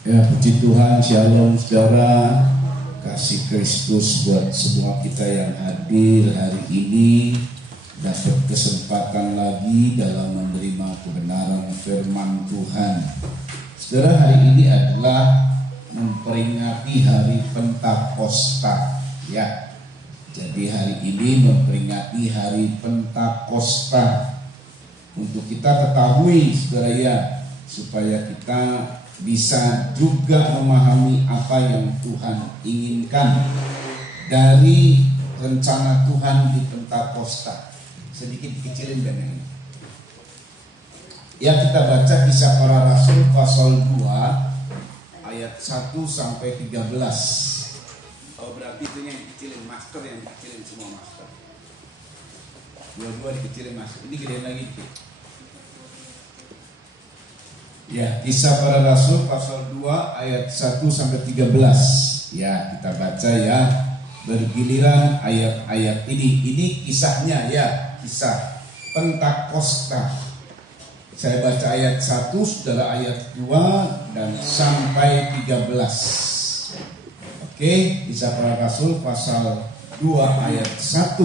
Ya, puji Tuhan, shalom saudara. Kasih Kristus buat semua kita yang hadir hari ini, dapat kesempatan lagi dalam menerima kebenaran firman Tuhan. Saudara, hari ini adalah memperingati hari Pentakosta, ya. Jadi hari ini memperingati hari Pentakosta. Untuk kita ketahui, saudara, ya, supaya kita bisa juga memahami apa yang Tuhan inginkan dari rencana Tuhan di Pentakosta. Sedikit dikecilin dan ini. Ya, kita baca Kisah Para Rasul pasal 2 ayat 1 sampai 13. Oh, berarti itu yang dikecilin, master yang dikecilin semua master. Dua-dua dikecilin master. Ini gedein lagi dikit. Ya, Kisah Para Rasul pasal 2 ayat 1 sampai 13. Ya, kita baca ya bergiliran ayat-ayat ini. Ini kisahnya ya, kisah Pentakosta. Saya baca ayat 1, saudara ayat 2 dan sampai 13. Oke, Kisah Para Rasul pasal 2 ayat 1.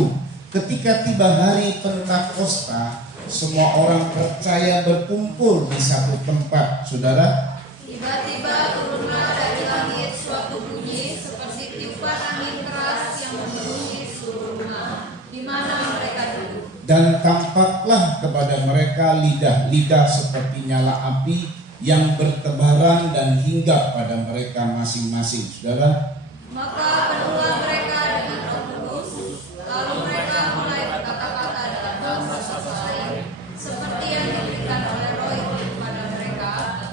Ketika tiba hari Pentakosta, semua orang percaya berkumpul di satu tempat. Saudara, tiba-tiba turunlah dari langit suatu bunyi seperti tiupan angin keras yang memenuhi seluruh rumah di mana mereka duduk. Dan tampaklah kepada mereka lidah-lidah seperti nyala api yang bertebaran dan hinggap pada mereka masing-masing. Saudara, maka penuhlah mereka dengan Roh Kudus, lalu mereka mulai berkata-kata dalam bahasa lain seperti yang diberikan oleh Roh itu kepada mereka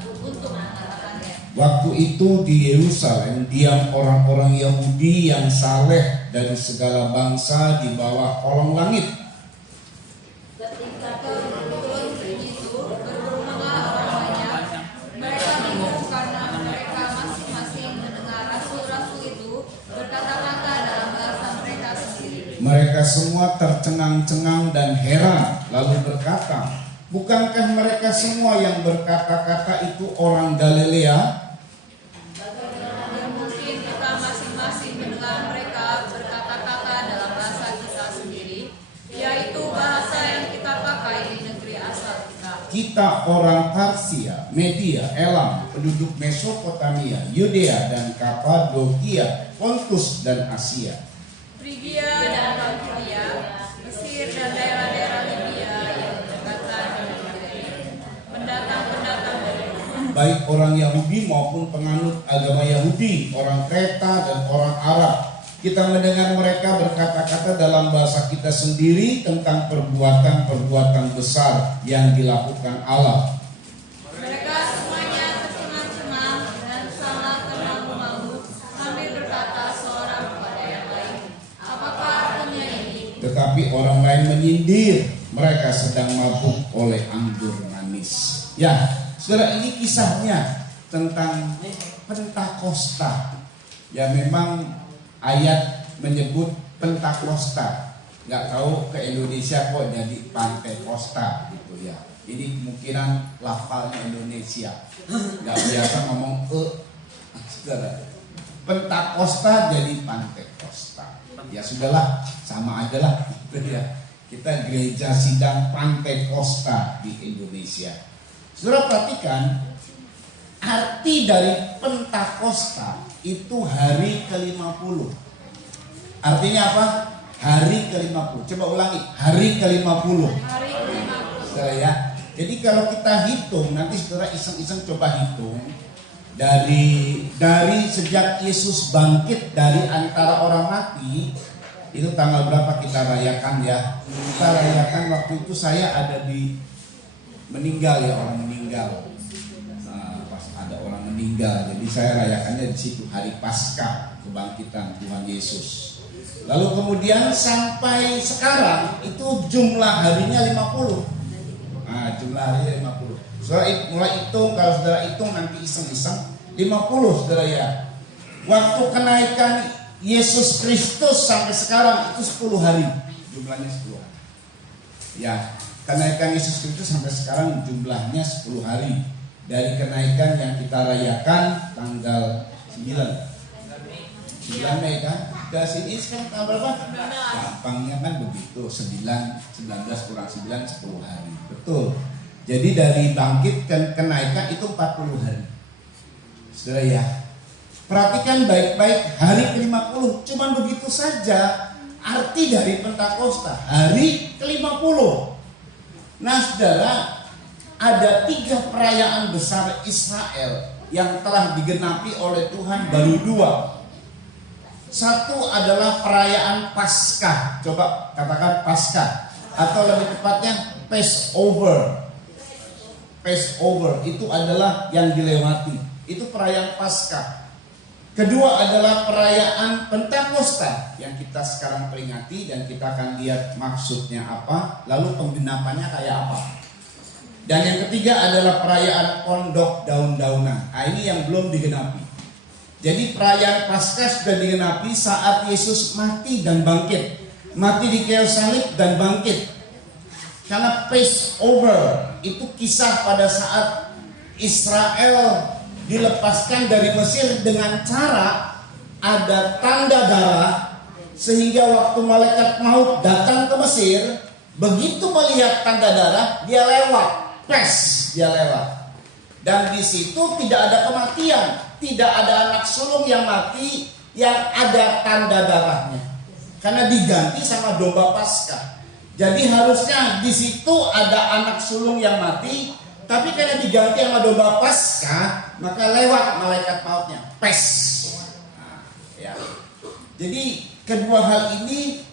untuk mengatakannya. Waktu itu di Yerusalem diam orang-orang Yahudi yang saleh dari segala bangsa di bawah kolong langit. Ketika turun bunyi itu, berkerumunlah orang banyak. Mereka bingung karena mereka masing-masing mendengar rasul-rasul itu berkata-kata dalam bahasa mereka sendiri. Mereka semua tercengang-cengang dan heran, lalu berkata, bukankah mereka semua yang berkata-kata itu orang Galilea? Bagaimana mungkin kita masing-masing mendengar mereka berkata-kata dalam bahasa kita sendiri, yaitu bahasa yang kita pakai di negeri asal kita. Kita orang Parsia, Media, Elam, penduduk Mesopotamia, Yudea dan Kapadokia, Pontus dan Asia, Frigia dan Pamfilia, Mesir dan daerah-daerah Libya yang berdekatan dengan Yordania, pendatang-pendatang dari baik orang Yahudi maupun penganut agama Yahudi, orang Kreta dan orang Arab. Kita mendengar mereka berkata-kata dalam bahasa kita sendiri tentang perbuatan-perbuatan besar yang dilakukan Allah. mereka semuanya tercengang-cengang dan sangat termalu-malu sambil berkata seorang kepada yang lain, apakah artinya ini? Tetapi orang lain menyindir, mereka sedang mabuk oleh anggur manis. Ya, saudara, ini kisahnya tentang Pentakosta. Ya, memang ayat menyebut Pentakosta. Nggak tahu ke Indonesia kok jadi Pantekosta gitu ya. Ini kemungkinan lafalnya Indonesia. Nggak biasa ngomong saudara. Pentakosta jadi Pantekosta. Ya sudahlah, sama aja lah gitu ya. Kita gereja sidang Pantekosta di Indonesia. Saudara perhatikan, arti dari Pentakosta itu hari ke-50. Artinya apa? Hari ke-50. Coba ulangi, hari ke-50. Hari ke-50. Saudara ya. Jadi kalau kita hitung, nanti saudara iseng-iseng coba hitung dari sejak Yesus bangkit dari antara orang mati, itu tanggal berapa kita rayakan ya? Kita rayakan waktu itu saya ada di meninggal ya, orang meninggal. Nah, pas ada orang meninggal, jadi saya rayakannya di situ, hari Paskah kebangkitan Tuhan Yesus. Lalu kemudian sampai sekarang itu jumlah harinya 50. Nah, jumlah harinya 50. Saudara mulai hitung, kalau saudara hitung nanti iseng-iseng 50 saudara ya. Waktu kenaikan Yesus Kristus sampai sekarang itu 10 hari. Jumlahnya 10 hari. Ya, kenaikan Yesus Kristus sampai sekarang jumlahnya 10 hari. dari kenaikan yang kita rayakan tanggal 9 Mei kan? Ke sini sekarang tanggal berapa? Gampangnya kan begitu, 19 kurang 9, 10 hari. Betul. Jadi dari bangkit ke kenaikan itu 40 hari. Saudara ya, perhatikan baik-baik hari ke-50. Cuman begitu saja arti dari Pentakosta, hari ke-50. Nah saudara, ada 3 perayaan besar Israel yang telah digenapi oleh Tuhan, baru 2. Satu adalah perayaan Paskah. Coba katakan Paskah, atau lebih tepatnya Passover. Passover itu adalah yang dilewati. Itu perayaan Paskah. Kedua adalah perayaan Pentakosta yang kita sekarang peringati, dan kita akan lihat maksudnya apa, lalu penggenapannya kayak apa. Dan yang ketiga adalah perayaan Pondok Daun-daunan. Nah, ini yang belum digenapi. Jadi perayaan Paskah sudah digenapi saat Yesus mati dan bangkit. Mati di kayu salib dan bangkit. Karena Passover itu kisah pada saat Israel dilepaskan dari Mesir dengan cara ada tanda darah, sehingga waktu malaikat maut datang ke Mesir, begitu melihat tanda darah, dia lewat. Dia lewat. Dan di situ tidak ada kematian. Tidak ada anak sulung yang mati yang ada tanda darahnya, karena diganti sama domba Paskah. Jadi harusnya di situ ada anak sulung yang mati, tapi karena diganti sama domba Paskah, maka lewat malaikat mautnya. Nah, ya. Jadi kedua hal ini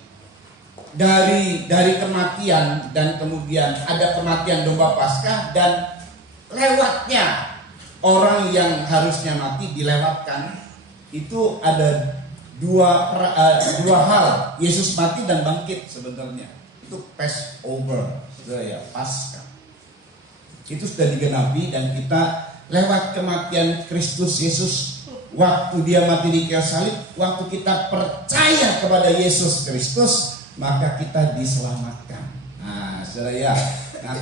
dari kematian, dan kemudian ada kematian domba Paskah, dan lewatnya orang yang harusnya mati dilewatkan. Itu ada dua hal, Yesus mati dan bangkit sebenarnya. Itu Passover, ya, Paskah. Itu sudah digenapi, dan kita lewat kematian Kristus Yesus, waktu dia mati di kayu salib, waktu kita percaya kepada Yesus Kristus, maka kita diselamatkan. Nah, saudara ya,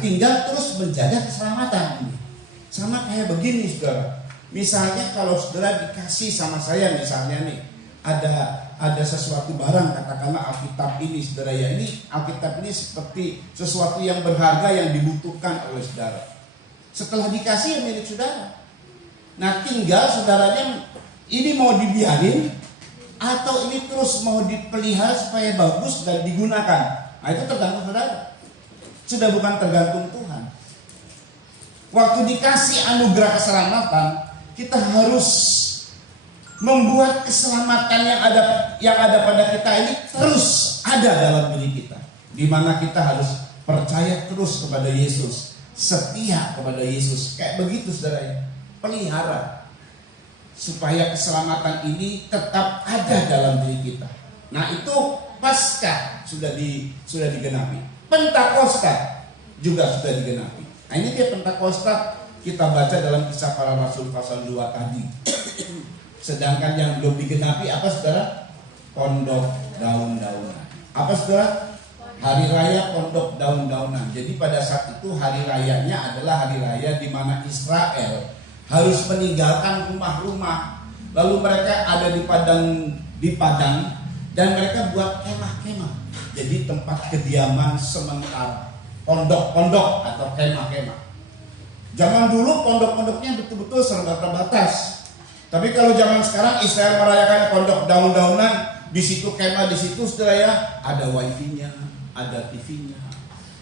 tinggal terus menjaga keselamatan ini. Sama kayak begini saudara. Misalnya kalau saudara dikasih sama saya, misalnya nih, ada sesuatu barang, katakanlah Alkitab ini saudara ya. Ini Alkitab ini seperti sesuatu yang berharga yang dibutuhkan oleh saudara. Setelah dikasih ya milik saudara. Nah tinggal saudaranya ini mau dibiarin atau ini terus mau dipelihara supaya bagus dan digunakan. Nah itu tergantung saudara. Sudah bukan tergantung Tuhan. Waktu dikasih anugerah keselamatan, kita harus membuat keselamatan yang ada pada kita ini terus ada dalam diri kita. Di mana kita harus percaya terus kepada Yesus, setia kepada Yesus. Kayak begitu saudara, pelihara supaya keselamatan ini tetap ada dalam diri kita. Nah itu Paskah sudah digenapi. Pentakosta juga sudah digenapi. Nah ini dia Pentakosta, kita baca dalam Kisah Para Rasul pasal 2 tadi. Sedangkan yang belum digenapi apa saudara? Pondok Daun-daunan. Apa saudara? Hari Raya Pondok Daun-daunan. Jadi pada saat itu hari rayanya adalah hari raya di mana Israel harus meninggalkan rumah-rumah. Lalu mereka ada di padang dan mereka buat kemah-kemah. Jadi tempat kediaman sementara. Pondok-pondok atau kemah-kemah. Zaman dulu pondok-pondoknya betul-betul serba terbatas. Tapi kalau zaman sekarang Israel merayakan Pondok Daun-daunan, di situ kemah, di situ saudara ya, ada wifi-nya, ada TV-nya.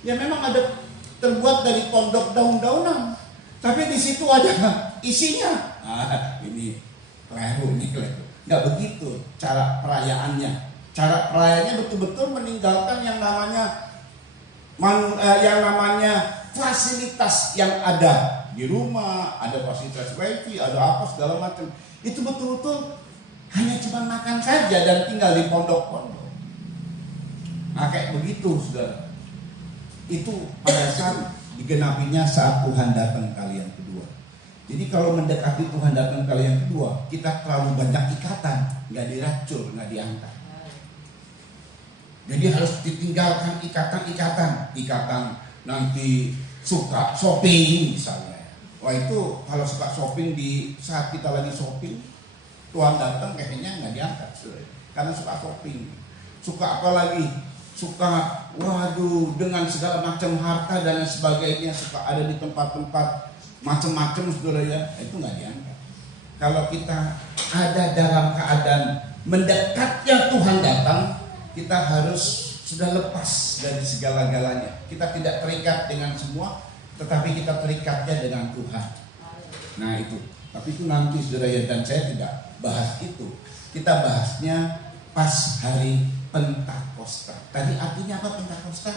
Ya memang ada terbuat dari pondok daun-daunan. Tapi di situ ada isinya. Ini keliru nih. Nggak begitu cara perayaannya. Cara perayaannya betul-betul meninggalkan yang namanya fasilitas yang ada di rumah, ada fasilitas wifi, ada apa segala macam. Itu betul-betul hanya cuma makan saja dan tinggal di pondok-pondok. Nah kayak begitu saudara. Itu pada saat digenapinya saat Tuhan datang kali yang kedua. Jadi kalau mendekati Tuhan datang kali yang kedua, kita terlalu banyak ikatan, nggak diracur, nggak diangkat. Jadi harus ditinggalkan ikatan nanti suka shopping misalnya. Wah itu kalau suka shopping di saat kita lagi shopping, Tuhan datang kayaknya nggak diangkat, saudara. Karena suka shopping, suka apa lagi? Suka waduh dengan segala macam harta dan lain sebagainya, suka ada di tempat-tempat macam-macam, saudara ya, itu nggak diangkat. Kalau kita ada dalam keadaan mendekatnya Tuhan datang, kita harus sudah lepas dari segala-galanya. Kita tidak terikat dengan semua, tetapi kita terikatnya dengan Tuhan. Nah itu, tapi itu nanti saudara ya, dan saya tidak bahas itu. Kita bahasnya pas hari Pentakosta. Tadi artinya apa Pentakosta?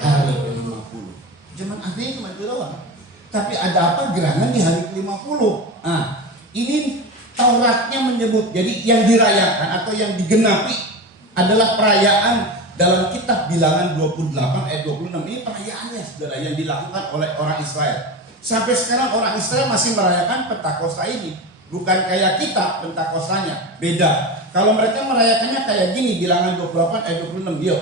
Hari ke-50. Cuman artinya cuma itu doang. Tapi ada apa gerangan di hari ke-50? Nah, ini Tauratnya menyebut. Jadi yang dirayakan atau yang digenapi adalah perayaan dalam kitab Bilangan 28 ayat 26. Ini perayaannya saudara yang dilakukan oleh orang Israel. Sampai sekarang orang Israel masih merayakan Pentakosta ini. Bukan kayak kita Pentakostanya, beda. Kalau mereka merayakannya kayak gini, Bilangan 28 ayat 26, yuk.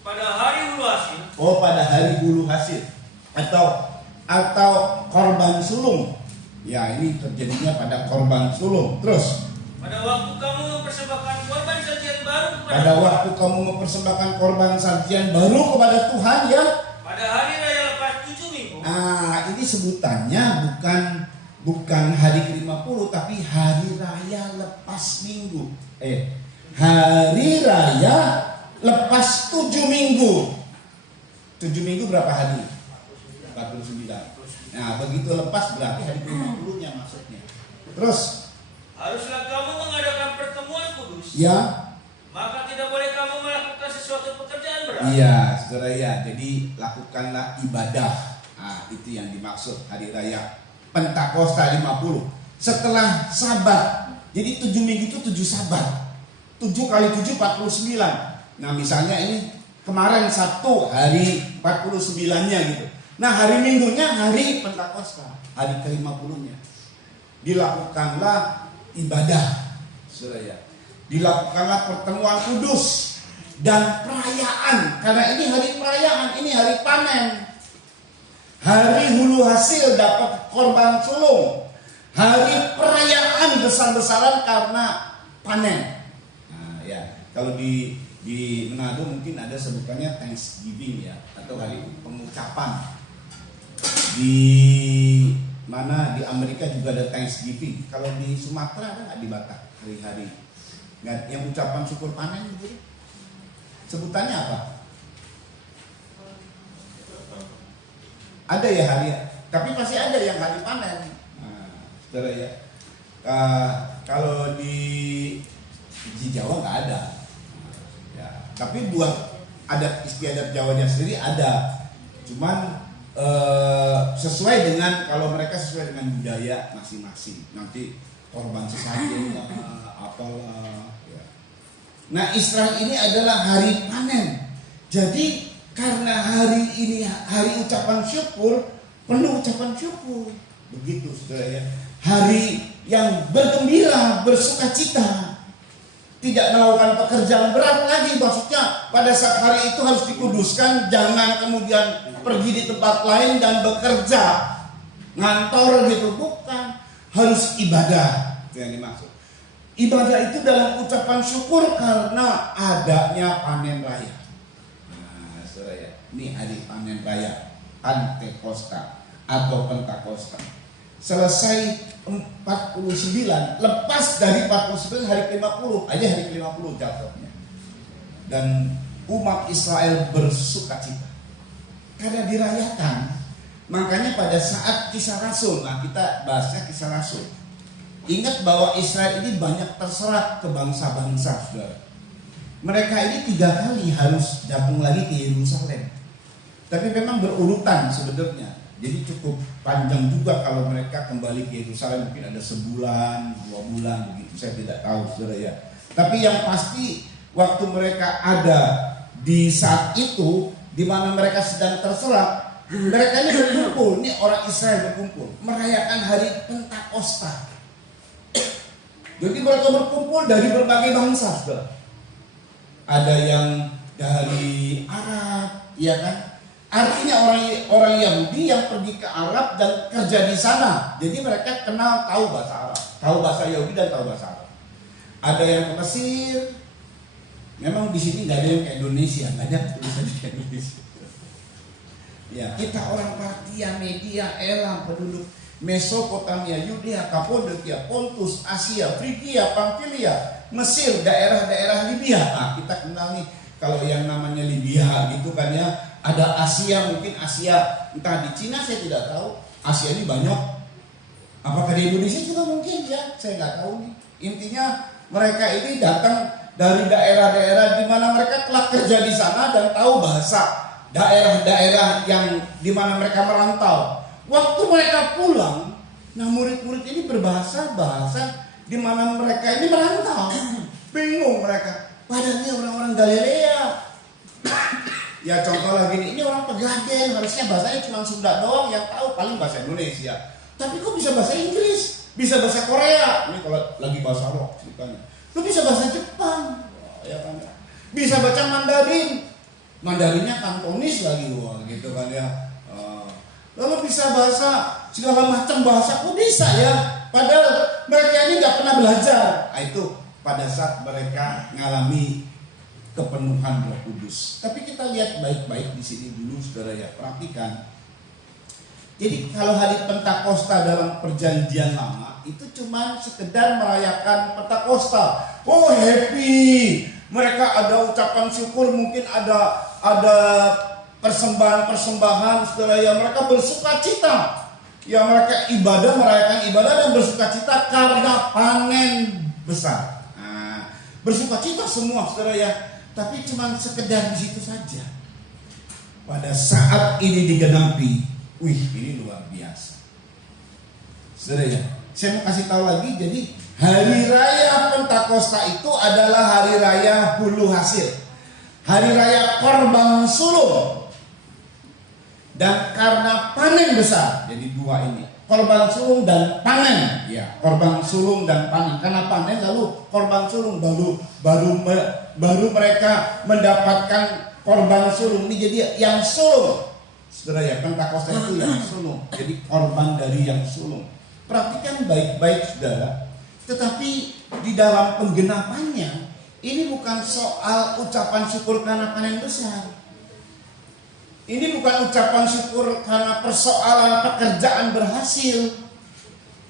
Pada hari hulu hasil. Oh, pada hari hulu hasil. Atau korban sulung. Ya, ini terjadinya pada korban sulung. Terus Pada waktu kamu mempersembahkan korban sajian baru kepada pada Tuhan. waktu kamu mempersembahkan korban sajian baru kepada Tuhan ya. Pada hari raya lepas 7 minggu. Ini sebutannya bukan hari ke-50 tapi hari raya lepas minggu. Hari raya lepas 7 minggu. 7 minggu berapa hari? 49. Nah, begitu lepas berarti hari ke-50-nya maksudnya. Terus Haruslah kamu mengadakan pertemuan kudus. ya, Maka tidak boleh kamu melakukan sesuatu pekerjaan berat. iya, saudara ya. Jadi lakukanlah ibadah. Itu yang dimaksud hari raya Pentakosta 50. Setelah Sabat. Jadi 7 minggu itu 7 Sabat. 7 kali 7 49. Nah, misalnya ini kemarin Sabtu hari 49-nya gitu. Nah, hari Minggunya hari Pentakosta, hari ke-50-nya. Dilakukanlah ibadah, saudara ya. Dilakukanlah pertemuan kudus dan perayaan, karena ini hari perayaan, ini hari panen. Hari hulu hasil dapat korban sulung. Hari perayaan besar-besaran karena panen. Nah, ya, kalau di Manado mungkin ada sebutannya Thanksgiving ya, atau hari pengucapan. Di mana di Amerika juga ada Thanksgiving. Kalau di Sumatera ada nggak di Batak hari-hari nggak yang ucapan syukur panen gitu? Sebutannya apa? Ada ya hari, tapi pasti ada yang hari panen. Nah, saudara ya. Kalau di Jawa nggak ada. Ya, tapi buat adat istiadat Jawanya sendiri ada. Cuman sesuai dengan, kalau mereka sesuai dengan budaya masing-masing. Nanti korban sesajen apalah ya. Nah, Israel ini adalah hari panen. Jadi karena hari ini hari ucapan syukur, penuh ucapan syukur. Begitu saudara ya. Hari yang bergembira, bersukacita. Tidak melakukan pekerjaan berat lagi. Maksudnya pada saat hari itu harus dikuduskan. Jangan kemudian pergi di tempat lain dan bekerja ngantor gitu, bukan. Harus ibadah. Itu yang dimaksud. Ibadah itu dalam ucapan syukur karena adanya panen raya. Nah, saudara ya, ini hari panen raya Pentakosta atau Pentakosta. Selesai 49, lepas dari 49 hari ke-50 aja, hari ke-50 jatuhnya. Dan umat Israel bersukacita karena dirayakan. Makanya pada saat Kisah Rasul, nah kita bahasnya Kisah Rasul. Ingat bahwa Israel ini banyak terserak ke bangsa-bangsa, saudara. Mereka ini 3 kali harus datang lagi ke Yerusalem. Tapi memang berurutan sebenarnya. Jadi cukup panjang juga kalau mereka kembali ke Yerusalem, mungkin ada sebulan, 2 bulan begitu, saya tidak tahu saudara ya. Tapi yang pasti waktu mereka ada di saat itu, di mana mereka sedang terserak, mereka ini berkumpul, ini orang Israel berkumpul, merayakan hari Pentakosta. Jadi mereka berkumpul dari berbagai bangsa, saudara. Ada yang dari Arab, ya kan? Artinya orang Yahudi yang pergi ke Arab dan kerja di sana. Jadi mereka tahu bahasa Arab, tahu bahasa Yahudi dan tahu bahasa Arab. Ada yang ke Mesir. Memang di sini nggak ada yang ke Indonesia, nggak ada tulisan ke Indonesia. Ya, kita orang Partia, Media, Elam, penduduk Mesopotamia, Yudea, Kapadokia, Pontus, Asia, Frigia, Pamfilia, Mesir, daerah-daerah Libya. Nah, kita kenal nih kalau yang namanya Libya gitu kan ya. Ada Asia, mungkin Asia entah di Cina saya tidak tahu. Asia ini banyak. Apakah di Indonesia juga mungkin ya? Saya nggak tahu nih. Intinya mereka ini datang dari daerah-daerah di mana mereka telah kerja di sana dan tahu bahasa daerah-daerah yang di mana mereka merantau. Waktu mereka pulang, nah murid-murid ini berbahasa di mana mereka ini merantau. Bingung mereka. Padahal ini orang-orang Galilea. Ya contoh lagi nih, ini orang Pegaden, harusnya bahasanya cuma Sunda doang yang tahu, paling bahasa Indonesia. Tapi kok bisa bahasa Inggris, bisa bahasa Korea. Ini kalau lagi bahasa rock ceritanya. Lu bisa bahasa Jepang, ya kan? Bisa baca Mandarin. Mandarinnya Kantonis lagi, wah gitu kan ya. Lalu bisa bahasa segala macam bahasa, kok bisa ya? Padahal mereka ini nggak pernah belajar. Nah, itu pada saat mereka ngalami kepenuhan Roh Kudus. Tapi kita lihat baik-baik di sini dulu, saudara ya, perhatikan. Jadi kalau hari Pentakosta dalam Perjanjian Lama itu cuma sekedar merayakan Pentakosta. Oh happy, mereka ada ucapan syukur, mungkin ada persembahan-persembahan, saudara ya, mereka bersuka cita. Ya mereka merayakan ibadah dan bersuka cita karena panen besar. Nah, bersuka cita semua, saudara ya. Tapi cuma sekedar di situ saja. Pada saat ini digenapi, wih ini luar biasa. Saudara ya, saya mau kasih tahu lagi. Jadi hari raya Pentakosta itu adalah hari raya hulu hasil, hari raya korban sulung. Dan karena panen besar, jadi dua ini, korban sulung dan panen. Ya, korban sulung dan panen. Karena panen lalu korban sulung, baru mereka mendapatkan korban sulung. Ini jadi yang sulung. Saudara ya, Pentakosta itu yang sulung. Jadi korban dari yang sulung. Perhatikan baik-baik saudara. Tetapi di dalam penggenapannya, ini bukan soal ucapan syukur karena panen besar. Ini bukan ucapan syukur karena persoalan pekerjaan berhasil.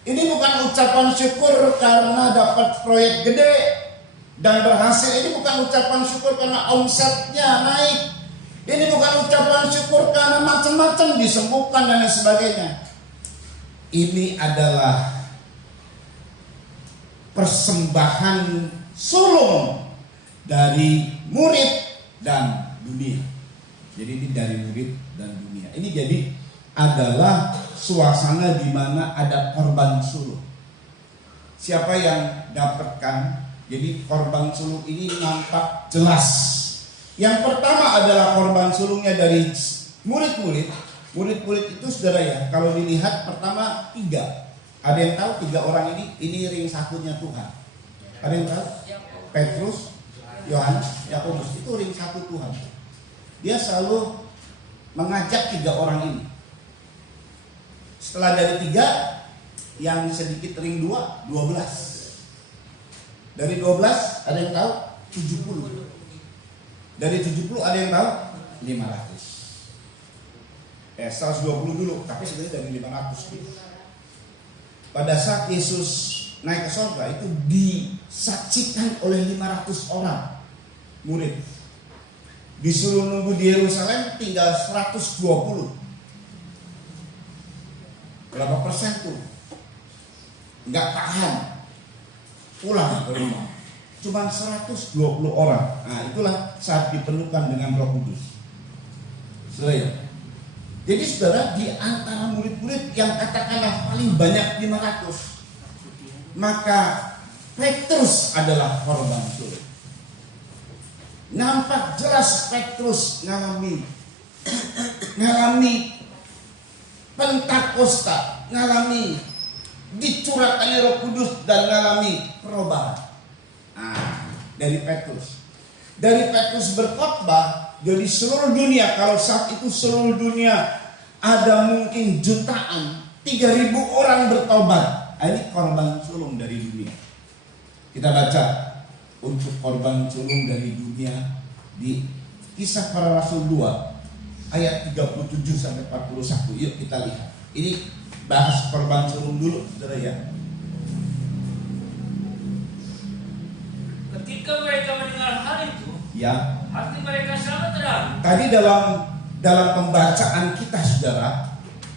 Ini bukan ucapan syukur karena dapat proyek gede dan berhasil. Ini bukan ucapan syukur karena omsetnya naik. Ini bukan ucapan syukur karena macam-macam disembuhkan dan lain sebagainya. Ini adalah persembahan sulung dari murid dan dunia. Jadi ini dari murid dan dunia. Ini jadi adalah suasana di mana ada korban sulung. Siapa yang dapatkan? Jadi korban sulung ini nampak jelas. Yang pertama adalah korban sulungnya dari murid-murid. Murid-murid itu saudara ya, kalau dilihat pertama 3. Ada yang tahu 3 orang ini ring satunya Tuhan. Ada yang tahu? Petrus, Yohanes, Yakobus, itu ring satu Tuhan. Dia selalu mengajak 3 orang ini. Setelah dari 3, yang sedikit ring 2, 12. Dari 12 ada yang tahu 70. Dari 70 ada yang tahu 500. 120 dulu, tapi sebenarnya dari 500 gitu. Pada saat Yesus naik ke surga itu disaksikan oleh 500 orang murid. Disuruh nunggu di Yerusalem tinggal 120. Berapa persen tuh? Nggak tahan pulang ke rumah. Cuma 120 orang. Nah itulah saat diperlukan dengan Roh Kudus. Saudara. Jadi saudara, di antara murid-murid yang katakanlah paling banyak 500, maka Petrus adalah korban sulung. Nampak jelas Petrus ngalami Pentakosta, ngalami dicurahkannya Roh Kudus dan ngalami perubahan. Dari Petrus berkhotbah Jadi seluruh dunia, kalau saat itu seluruh dunia ada mungkin jutaan, 3.000 orang bertobat. Ini korban sulung dari dunia. Kita baca untuk korban sulung dari dunia di Kisah Para Rasul 2 ayat 37 sampai 41. Yuk kita lihat. Ini bahas korban sulung dulu, saudara ya. Ketika mereka mendengar hal itu, Ya. hati mereka sangat terang. Tadi dalam pembacaan kita, saudara,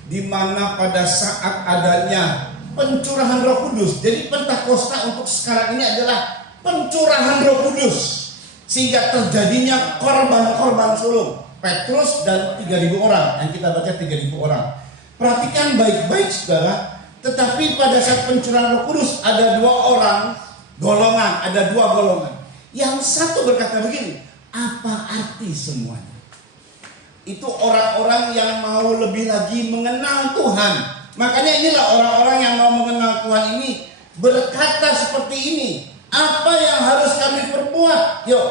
di mana pada saat adanya pencurahan Roh Kudus. Jadi Pentakosta untuk sekarang ini adalah pencurahan Roh Kudus, sehingga terjadinya korban-korban sulung. Petrus dan 3.000 orang, yang kita baca 3.000 orang. Perhatikan baik-baik, saudara. Tetapi pada saat pencurahan Roh Kudus ada ada dua golongan. Yang satu berkata begini, apa arti semuanya? Itu orang-orang yang mau lebih lagi mengenal Tuhan. Makanya inilah orang-orang yang mau mengenal Tuhan ini berkata seperti ini. Apa yang harus kami perbuat? Yuk.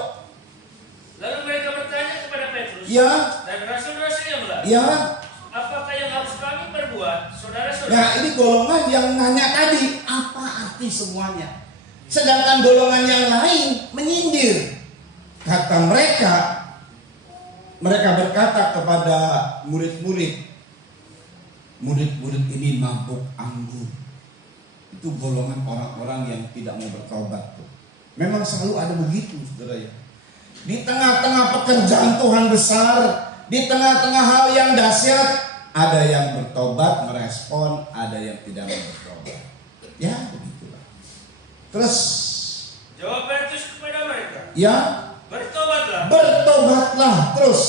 Lalu mereka bertanya kepada Petrus Ya. dan rasul-rasul yang lain, Ya. apakah yang harus kami perbuat, saudara-saudara? Nah, ini golongan yang nanya tadi, apa arti semuanya? Sedangkan golongan yang lain menyindir. Kata mereka berkata kepada murid-murid ini mabuk anggur. Itu golongan orang-orang yang tidak mau bertobat. Memang selalu ada begitu, saudara ya. Di tengah-tengah pekerjaan Tuhan besar, di tengah-tengah hal yang dahsyat, ada yang bertobat, merespon, ada yang tidak mau bertobat. Ya, begitulah. Terus Jawab Petrus kepada mereka, ya, bertobatlah terus.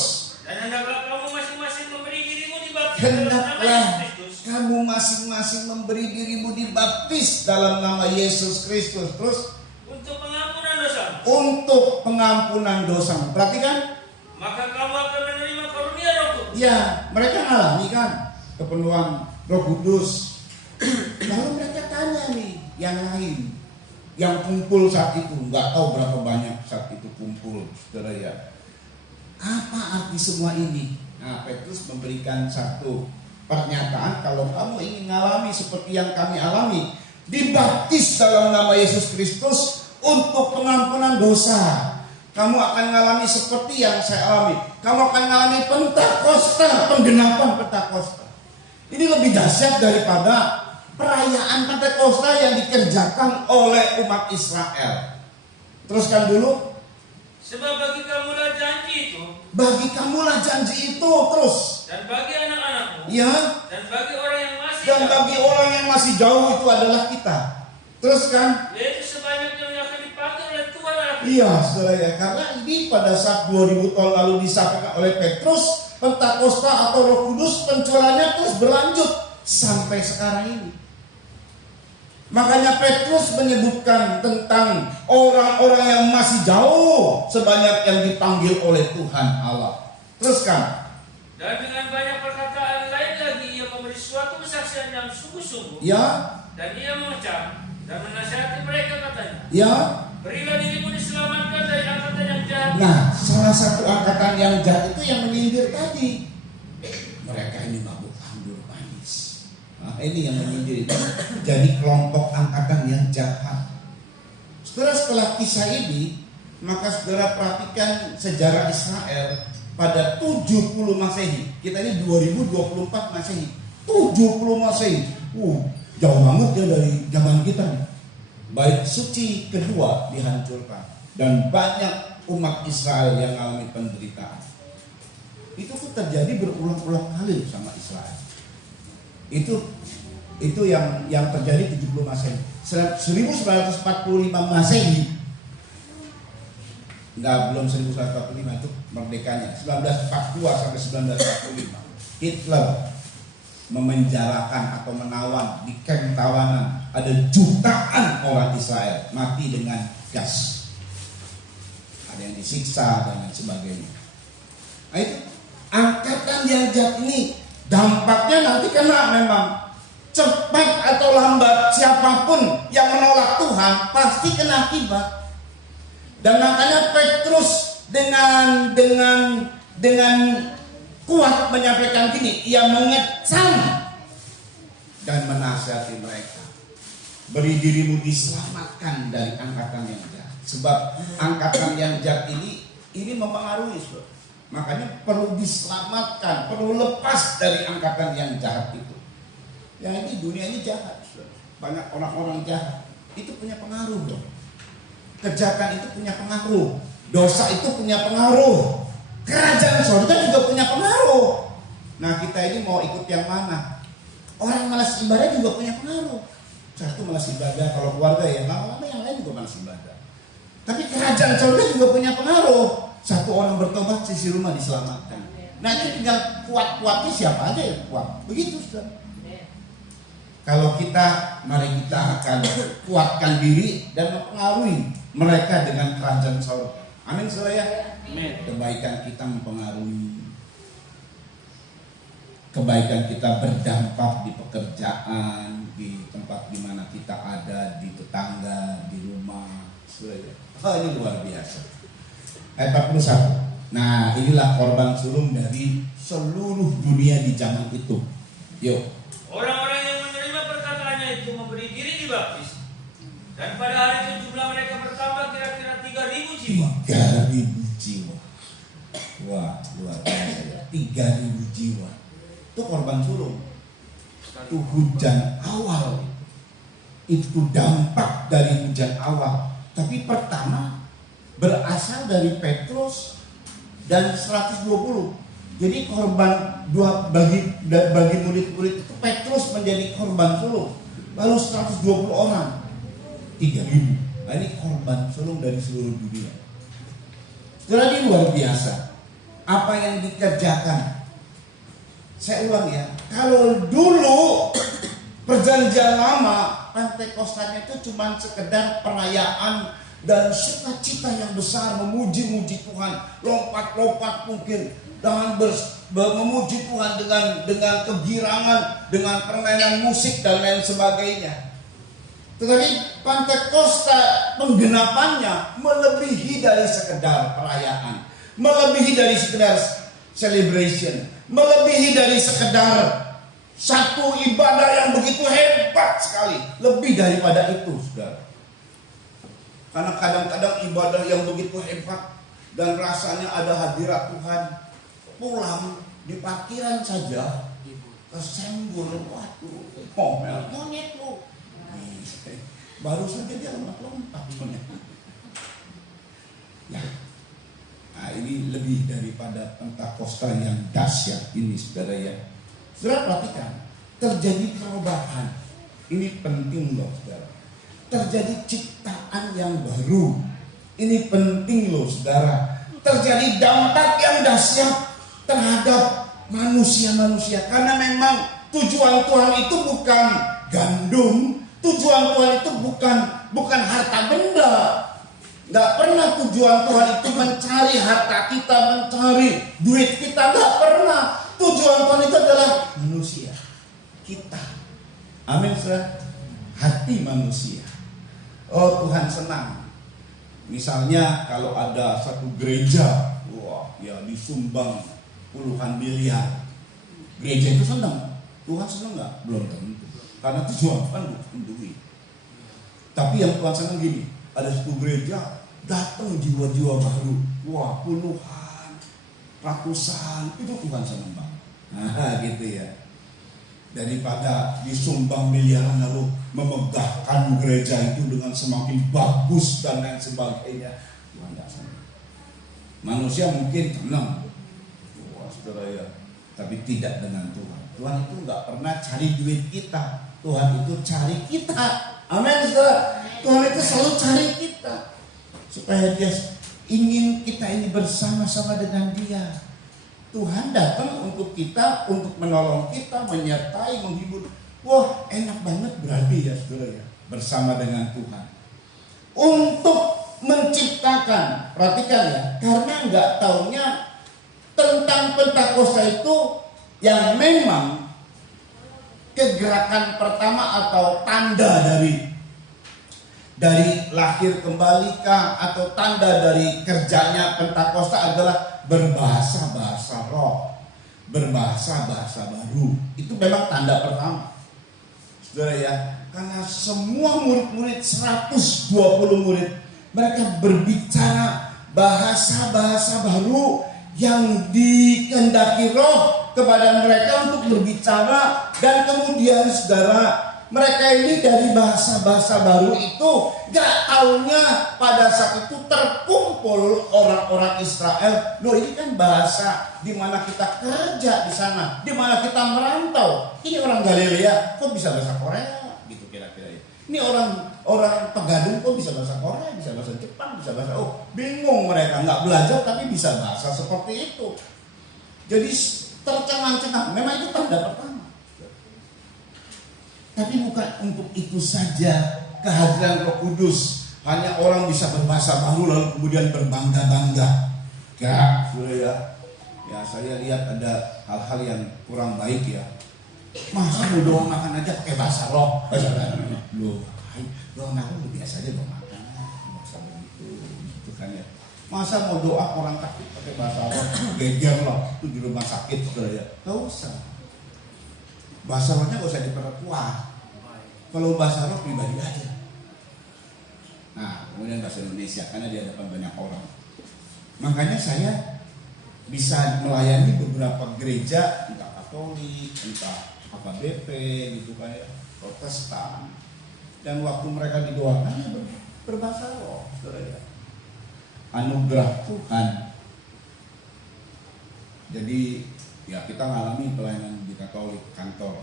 Dan hendaklah kamu masing-masing memberi dirimu dibaptis dalam nama Hendaklah Yesus Kristus kamu masing-masing memberi dirimu dibaptis dalam nama Yesus Kristus. Terus untuk pengampunan dosa. untuk pengampunan dosa. Perhatikan. Maka kamu akan menerima karunia Roh Kudus. Ya, mereka ngalami kan kepenuhan Roh Kudus. Lalu mereka tanya nih yang lain, yang kumpul saat itu, nggak tahu berapa banyak saat itu kumpul, saudara ya. Apa arti semua ini? Nah, Petrus memberikan satu pernyataan, kalau kamu ingin mengalami seperti yang kami alami, dibaptis dalam nama Yesus Kristus untuk pengampunan dosa. Kamu akan mengalami seperti yang saya alami. Kamu akan mengalami Pentakosta, penggenapan Pentakosta. Ini lebih dahsyat daripada perayaan Pentakosta yang dikerjakan oleh umat Israel. Teruskan dulu. Sebab bagi kamulah janji itu. Bagi kamulah janji itu terus. Dan bagi anak-anakmu. Ya. Dan bagi orang yang masih Dan jauh. bagi orang yang masih jauh itu adalah kita. Teruskan. Yaitu sebanyak yang akan dipanggil oleh Tuhan Allah. Iya, saudara ya. Karena ini pada saat 2000 tahun lalu disampaikan oleh Petrus, Pentakosta atau Roh Kudus pencurahannya terus berlanjut sampai sekarang ini. Makanya Petrus menyebutkan tentang orang-orang yang masih jauh sebanyak yang dipanggil oleh Tuhan Allah. Teruskan. Dan dengan banyak perkataan lain lagi ia memberi suatu kesaksian yang sungguh-sungguh. Ya, Dan ia mengecam dan menasihati mereka katanya, ya. berilah dirimu diselamatkan dari angkatan yang jahat. Nah, salah satu angkatan yang jahat itu yang menyindir tadi. Mereka ini mabuk anggur manis. Nah, ini yang menyindir itu. Jadi kelompok angkatan yang jahat. Saudara, setelah kisah ini, maka saudara perhatikan sejarah Israel pada 70 Masehi. Kita ini 2024 Masehi. 70 Masehi. Jauh banget ya dari zaman kita. Bait suci kedua dihancurkan dan banyak umat Israel yang mengalami penderitaan. Itu tuh terjadi berulang-ulang kali sama Israel. Itu yang terjadi 70 Masehi. 1945 Masehi. Belum 1945 itu merdekanya. 1942 sampai 1945. Hitler memenjarakan atau menawan di kamp tawanan. Ada jutaan orang Israel mati dengan gas. Ada yang disiksa dan lain sebagainya. Nah, itu angkatan yang jahat ini dampaknya nanti kena memang. Cepat atau lambat siapapun yang menolak Tuhan pasti kena akibat. Dan makanya Petrus dengan kuat menyampaikan gini, ia mengecam dan menasihati mereka. Beri dirimu diselamatkan dari angkatan yang jahat. Sebab angkatan yang jahat ini mempengaruhi, saudara. Makanya perlu diselamatkan, perlu lepas dari angkatan yang jahat itu. Yang ini dunia ini jahat, saudara. Banyak orang-orang jahat. Itu punya pengaruh loh. Kejahatan itu punya pengaruh. Dosa itu punya pengaruh. Kerajaan surga juga punya pengaruh. Nah, kita ini mau ikut yang mana? Orang malas ibadah juga punya pengaruh. Satu malas ibadah, kalau keluarga ya lama-lama yang lain juga malas ibadah. Tapi kerajaan surga juga punya pengaruh. Satu orang bertobat, sisi rumah diselamatkan. Nah, itu tinggal kuat-kuatnya siapa aja yang kuat. Begitu, saudara. Kalau kita, mari kita akan kuatkan diri dan mempengaruhi mereka dengan kerajaan surga. Amin, saudara ya. Kebaikan kita mempengaruhi. Kebaikan kita berdampak di pekerjaan, di tempat di mana kita ada, di tetangga, di rumah. Saudara. Oh, ini luar biasa. Ayat 41. Nah, inilah korban sulung dari seluruh dunia di zaman itu. Yuk. Orang-orang yang menerima perkataannya itu memberi diri dibaptis. Dan pada hari itu jumlah mereka bertambah kira-kira 3.000 jiwa. 3.000 jiwa. Wah, luar biasa ya. 3.000 jiwa. Itu korban sulung. Itu hujan awal. Itu dampak dari hujan awal. Tapi pertama berasal dari Petrus dan 120. Jadi korban bagi murid-murid itu Petrus menjadi korban sulung. Lalu 120 orang. 3.000. Nah, ini korban sulung dari seluruh dunia. Setelah ini luar biasa. Apa yang dikerjakan? Saya ulang ya. Kalau dulu perjanjian lama Pentekostannya itu cuma sekedar perayaan dan sukacita yang besar, memuji-muji Tuhan, lompat-lompat mungkin dengan memuji Tuhan dengan kegirangan, dengan permainan musik dan lain sebagainya. Tetapi Pentakosta penggenapannya melebihi dari sekedar perayaan, melebihi dari sekedar celebration, melebihi dari sekedar satu ibadah yang begitu hebat sekali, lebih daripada itu, saudara. Karena kadang-kadang ibadah yang begitu hebat dan rasanya ada hadirat Tuhan, pulang di parkiran saja kesenggol, waduh, ngomel, monyet lu. Baru saja dia lompat-lompat. Ya. Nah, ini lebih daripada Pentakosta yang dahsyat ini, saudara ya. Saudara perhatikan, terjadi perubahan. Ini penting loh, saudara. Terjadi ciptaan yang baru. Ini penting loh, saudara. Terjadi dampak yang dahsyat terhadap manusia-manusia. Karena memang tujuan Tuhan itu bukan gandum. Tujuan Tuhan itu bukan harta benda. Gak pernah tujuan Tuhan itu mencari harta kita, mencari duit kita. Gak pernah. Tujuan Tuhan itu adalah manusia, kita. Amin, saudara. Hati manusia. Oh, Tuhan senang. Misalnya kalau ada satu gereja, wah, ya disumbang puluhan miliar. Gereja itu senang. Tuhan senang nggak? Belum tentu. Karena tujuan Tuhan bukan duit. Tapi yang Tuhan senang gini, ada satu gereja datang jiwa-jiwa baru. Wah, puluhan, ratusan, itu Tuhan senang banget. Nah, gitu ya. Daripada disumbang miliaran lalu memegahkan gereja itu dengan semakin bagus dan lain sebagainya, Tuhan tidak senang. Manusia mungkin senang, wah, saudara ya, tapi tidak dengan Tuhan. Tuhan itu nggak pernah cari duit kita. Tuhan itu cari kita. Amin, saudara. Tuhan itu selalu cari kita supaya Dia ingin kita ini bersama-sama dengan Dia. Tuhan datang untuk kita, untuk menolong kita, menyertai, menghibur. Wah, enak banget berarti ya, saudara ya, bersama dengan Tuhan. Untuk menciptakan, perhatikan ya, karena nggak taunya tentang Pentakosta itu yang memang kegerakan pertama atau tanda dari lahir kembali kah, atau tanda dari kerjanya Pentakosta adalah berbahasa-bahasa roh, berbahasa-bahasa baru. Itu memang tanda pertama, saudara ya. Karena semua murid-murid, 120 murid, mereka berbicara bahasa-bahasa baru yang dikehendaki roh kepada mereka untuk berbicara. Dan kemudian saudara, mereka ini dari bahasa-bahasa baru itu gak taunya pada saat itu terkumpul orang-orang Israel. Loh, ini kan bahasa di mana kita kerja di sana, di mana kita merantau. Ini orang Galilea kok bisa bahasa Korea gitu kira-kira ya. Ini orang Pegadun kok bisa bahasa Korea, bisa bahasa Jepang, bisa bahasa bingung mereka, nggak belajar tapi bisa bahasa seperti itu. Jadi tercengang-cengang. Memang itu tanda pertama. Tapi bukan untuk itu saja kehadiran Roh Kudus. Hanya orang bisa berbahasa baru lalu kemudian berbangga-bangga. Ya, sudah ya. Ya, saya lihat ada hal-hal yang kurang baik ya. Masa mau doang makan aja pakai bahasa roh? Loh, doang makan lebih biasa aja doang makan. Bahasa begitu, gitu kan ya. Masa mau doa orang takut pakai bahasa roh? Geger loh, itu di rumah sakit sudah ya. Gak usah. Bahasa rohnya gak usah diperkuat. Kalau bahasa roh pribadi aja. Nah, kemudian bahasa Indonesia karena di hadapan banyak orang. Makanya saya bisa melayani beberapa gereja, entah Katolik, entah HKBP gitu kayak Protestan. Dan waktu mereka didoakan berbahasa roh, saudara. Anugerah Tuhan. Jadi ya kita ngalami pelayanan di Katolik kantor.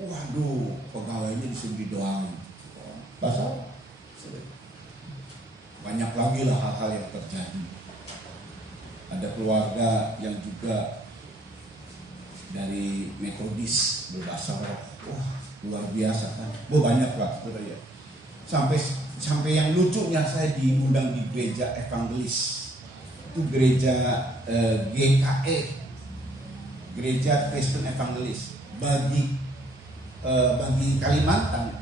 Waduh, pegawainya disuruh didoain. Bahasa banyak lagi lah hal-hal yang terjadi. Ada keluarga yang juga dari Metodis berbahasa roh. Wah, luar biasa kan. Banyak lah, saudara ya. Sampai yang lucunya saya diundang di gereja evangelis. Itu gereja GKE, Gereja Kristen Evangelis. Bagi Kalimantan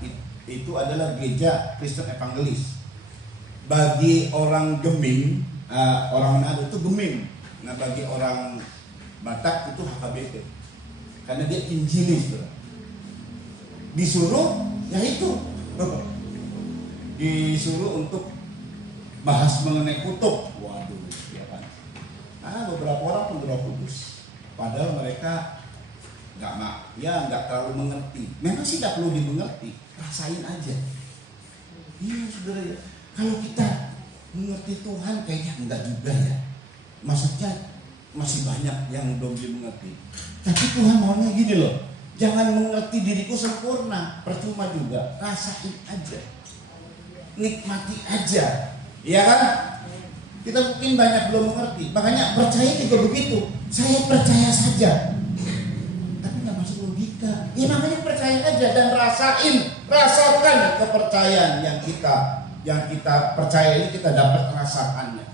itu adalah gereja Kristen Evangelis. Bagi orang Geming, orang Manado itu Geming. Nah, bagi orang Batak itu HKBP. Karena dia injilis, bro. Disuruh, ya itu. Disuruh untuk bahas mengenai kutub. Waduh, ya kan. Nah, beberapa orang pun Roh Kudus. Padahal mereka nggak terlalu mengerti. Memang sih nggak perlu dimengerti, rasain aja. Iya, saudara ya. Kalau kita mengerti Tuhan kayaknya enggak juga ya. Maksudnya masih banyak yang belum dimengerti. Tapi Tuhan maunya gini loh. Jangan mengerti diriku sempurna, percuma juga. Rasain aja, nikmati aja, ya kan? Kita mungkin banyak belum mengerti. Makanya percaya juga begitu. Saya percaya saja. Ya namanya percaya aja dan rasakan kepercayaan yang kita percaya ini kita dapat rasakannya.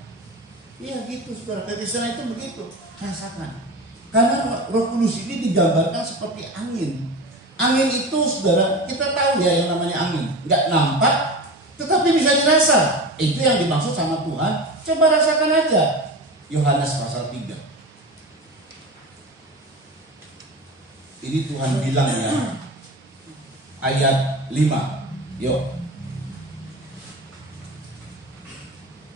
Iya gitu, saudara. Kekristenan itu begitu, rasakan. Karena Roh Kudus ini digambarkan seperti angin. Angin itu, saudara, kita tahu ya yang namanya angin, nggak nampak, tetapi bisa dirasa. Itu yang dimaksud sama Tuhan. Coba rasakan aja. Yohanes pasal 3. Ini Tuhan bilang ya, ayat 5. Yuk.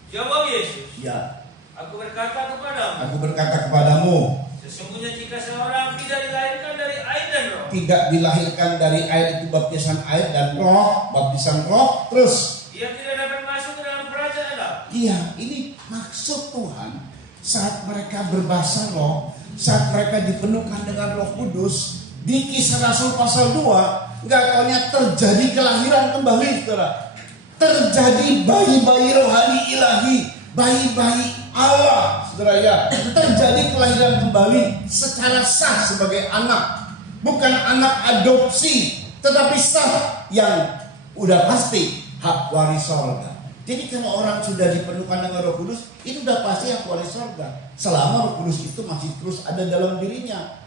Jawab Yesus. Ya. Aku berkata kepadamu. Sesungguhnya jika seorang tidak dilahirkan dari air dan roh. Tidak dilahirkan dari air itu baptisan air dan roh, baptisan roh. Terus. Ia tidak dapat masuk ke dalam kerajaan Allah. Iya, ini maksud Tuhan. Saat mereka berbahasa roh, saat mereka dipenuhkan dengan Roh Kudus. Di Kisah Rasul pasal 2, nggak taunya terjadi kelahiran kembali, saudara. Terjadi bayi-bayi rohani ilahi, bayi-bayi Allah, saudara ya. Terjadi kelahiran kembali secara sah sebagai anak, bukan anak adopsi, tetapi sah yang udah pasti hak waris sorga. Jadi kalau orang sudah dipenuhkan dengan Roh Kudus, itu udah pasti hak waris sorga. Selama Roh Kudus itu masih terus ada dalam dirinya.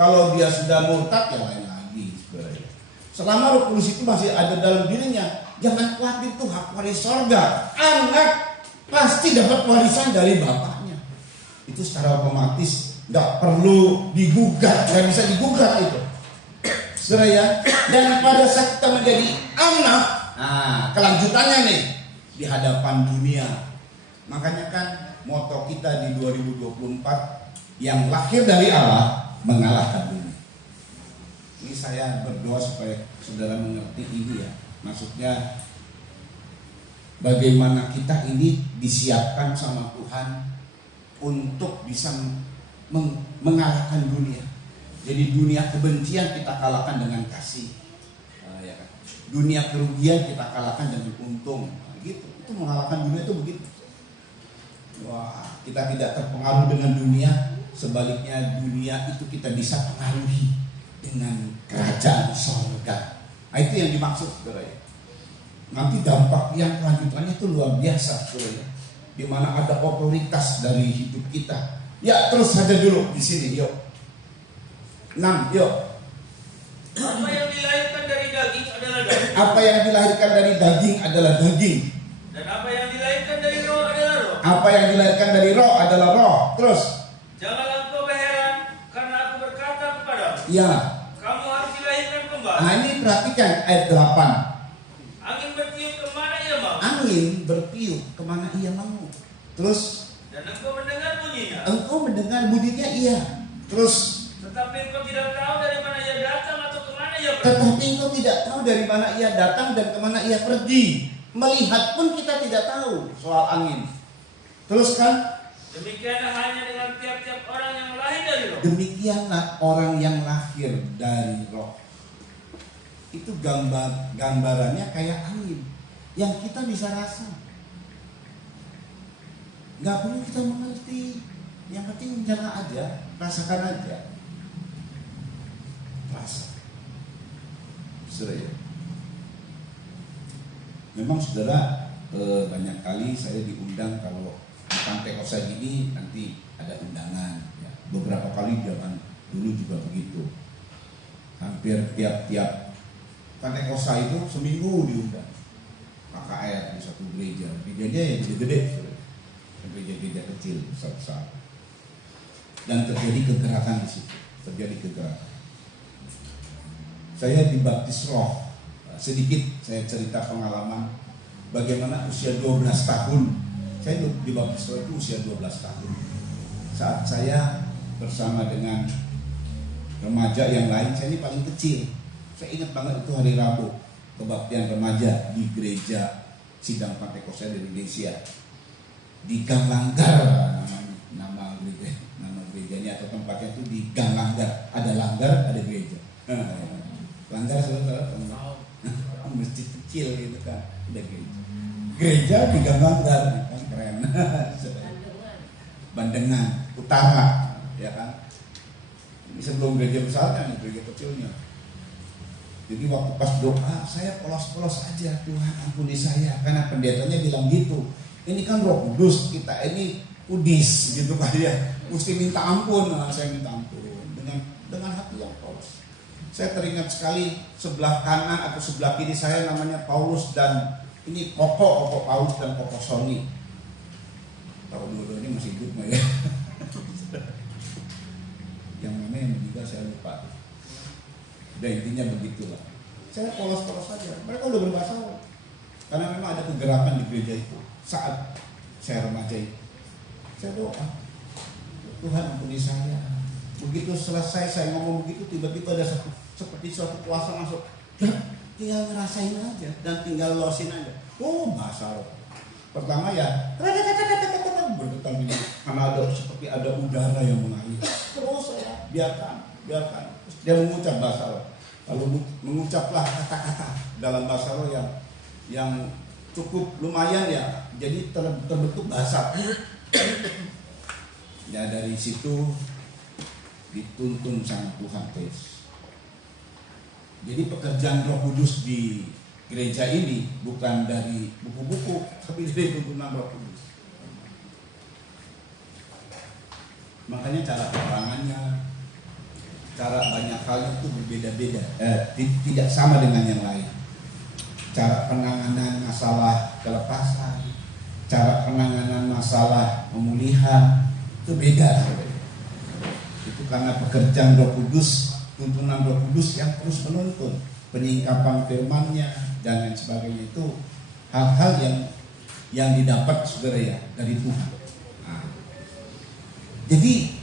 Kalau dia sudah murtad ya lain lagi, saudara. Selama Roh Kudus itu masih ada dalam dirinya, jangan khawatir, itu hak waris sorga. Anak pasti dapat warisan dari bapaknya. Itu secara otomatis, nggak perlu digugat, nggak bisa digugat itu. Saudara ya, dan pada saat kita menjadi anak, nah kelanjutannya nih, di hadapan dunia. Makanya kan moto kita di 2024, yang lahir dari Allah mengalahkan dunia. Ini saya berdoa supaya saudara mengerti ini ya. Maksudnya bagaimana kita ini disiapkan sama Tuhan untuk bisa mengalahkan dunia. Jadi dunia kebencian kita kalahkan dengan kasih, ya kan? Dunia kerugian kita kalahkan dengan untung, gitu. Itu mengalahkan dunia itu begitu. Wah, kita tidak terpengaruh dengan dunia, sebaliknya dunia itu kita bisa pengaruhi dengan kerajaan sorga. Nah, itu yang dimaksud, saudara ya. Nanti dampak yang kelanjutannya itu luar biasa, saudara ya. Di mana ada otoritas dari hidup kita. Ya, terus saja dulu di sini, yuk. 6, yuk. Apa yang dilahirkan dari daging adalah daging. Apa yang dilahirkan dari daging adalah daging. Dan apa yang dilahirkan dari roh adalah roh. Apa yang dilahirkan dari roh adalah roh. Terus. Janganlah engkau berheran karena aku berkata kepadamu. Ya. Kamu harus dilahirkan kembali. Nah, ini perhatikan ayat 8. Angin bertiup kemana ia mau. Angin bertiup kemana ia mau. Terus. Dan engkau mendengar bunyinya. Engkau mendengar bunyinya, iya. Terus. Tetapi engkau tidak tahu dari mana ia datang atau kemana ia pergi. Tetapi engkau tidak tahu dari mana ia datang dan kemana ia pergi. Melihat pun kita tidak tahu soal angin. Terus kan? Demikianlah hanya dengan tiap-tiap orang yang lahir dari roh. Demikianlah orang yang lahir dari roh. Itu gambarannya kayak angin yang kita bisa rasa. Gak perlu kita mengerti. Yang penting nyala aja, rasakan aja. Rasa. Saudara ya. Memang saudara, banyak kali saya diundang kalau di Pantai Kosa ini nanti ada undangan ya. Beberapa kali zaman dulu juga begitu. Hampir tiap-tiap Pantai Kosa itu seminggu diundang KKR di satu gereja. Gerejanya yang gede-gede, gereja-gereja kecil, besar-besar. Dan terjadi kegerakan di situ, terjadi kegerakan. Saya dibaptis roh. Sedikit saya cerita pengalaman bagaimana usia 12 tahun. Saya dibaptis roh itu usia 12 tahun. Saat saya bersama dengan remaja yang lain, saya ini paling kecil. Saya ingat banget itu hari Rabu, kebaktian remaja di gereja Sidang Pantai Kosa di Indonesia. Di Gang Langgar, nama gerejanya atau tempatnya itu di Gang Langgar. Ada langgar, ada gereja. Langgar saudara, masjid kecil gitu kan, ada gereja di Gang Langgar, kan keren. Bandengan Utara, ya kan. Ini sebelum gereja besarnya, gereja kecilnya. Jadi waktu pas doa, saya polos-polos aja, Tuhan ampuni saya, karena pendetanya bilang gitu. Ini kan Roh Kudus, kita ini kudis gitu kan ya, mesti minta ampun. Nah, saya minta ampun dengan hati yang polos. Saya teringat sekali sebelah kanan atau sebelah kiri saya namanya Paulus dan ini Koko Paulus dan Koko Sony. Tahu dua-duanya masih hidup nggak ya? Yang mana yang meninggal saya lupa. Dan intinya begitulah. Saya polos-polos saja. Mereka udah berbahasa. Karena memang ada kegerakan di gereja itu. Saat saya remaja itu, saya doa, Tuhan ampuni saya. Begitu selesai saya ngomong begitu, tiba-tiba ada seperti suatu kuasa masuk. Tinggal ngerasain aja dan tinggal losin aja. Oh, bahasa roh. Pertama ya, bergetar ini karena ada seperti ada udara yang mengalir. Terus saya biarkan. Terus dia mengucap bahasa roh. Lalu mengucaplah kata-kata dalam bahasa roh yang cukup lumayan ya. Jadi terbentuk bahasa. Ya dari situ dituntun sama Tuhan terus. Jadi pekerjaan Roh Kudus di gereja ini bukan dari buku-buku, tapi dari tuntunan Roh Kudus. Makanya cara peperangannya, cara banyak hal itu berbeda-beda, tidak sama dengan yang lain. Cara penanganan masalah kelepasan, cara penanganan masalah pemulihan itu beda. Itu karena pekerjaan Roh Kudus, tuntunan Roh Kudus yang terus menuntun, penyingkapan firman-Nya dan lain sebagainya, itu hal-hal yang didapat saudara ya dari Tuhan. Nah, jadi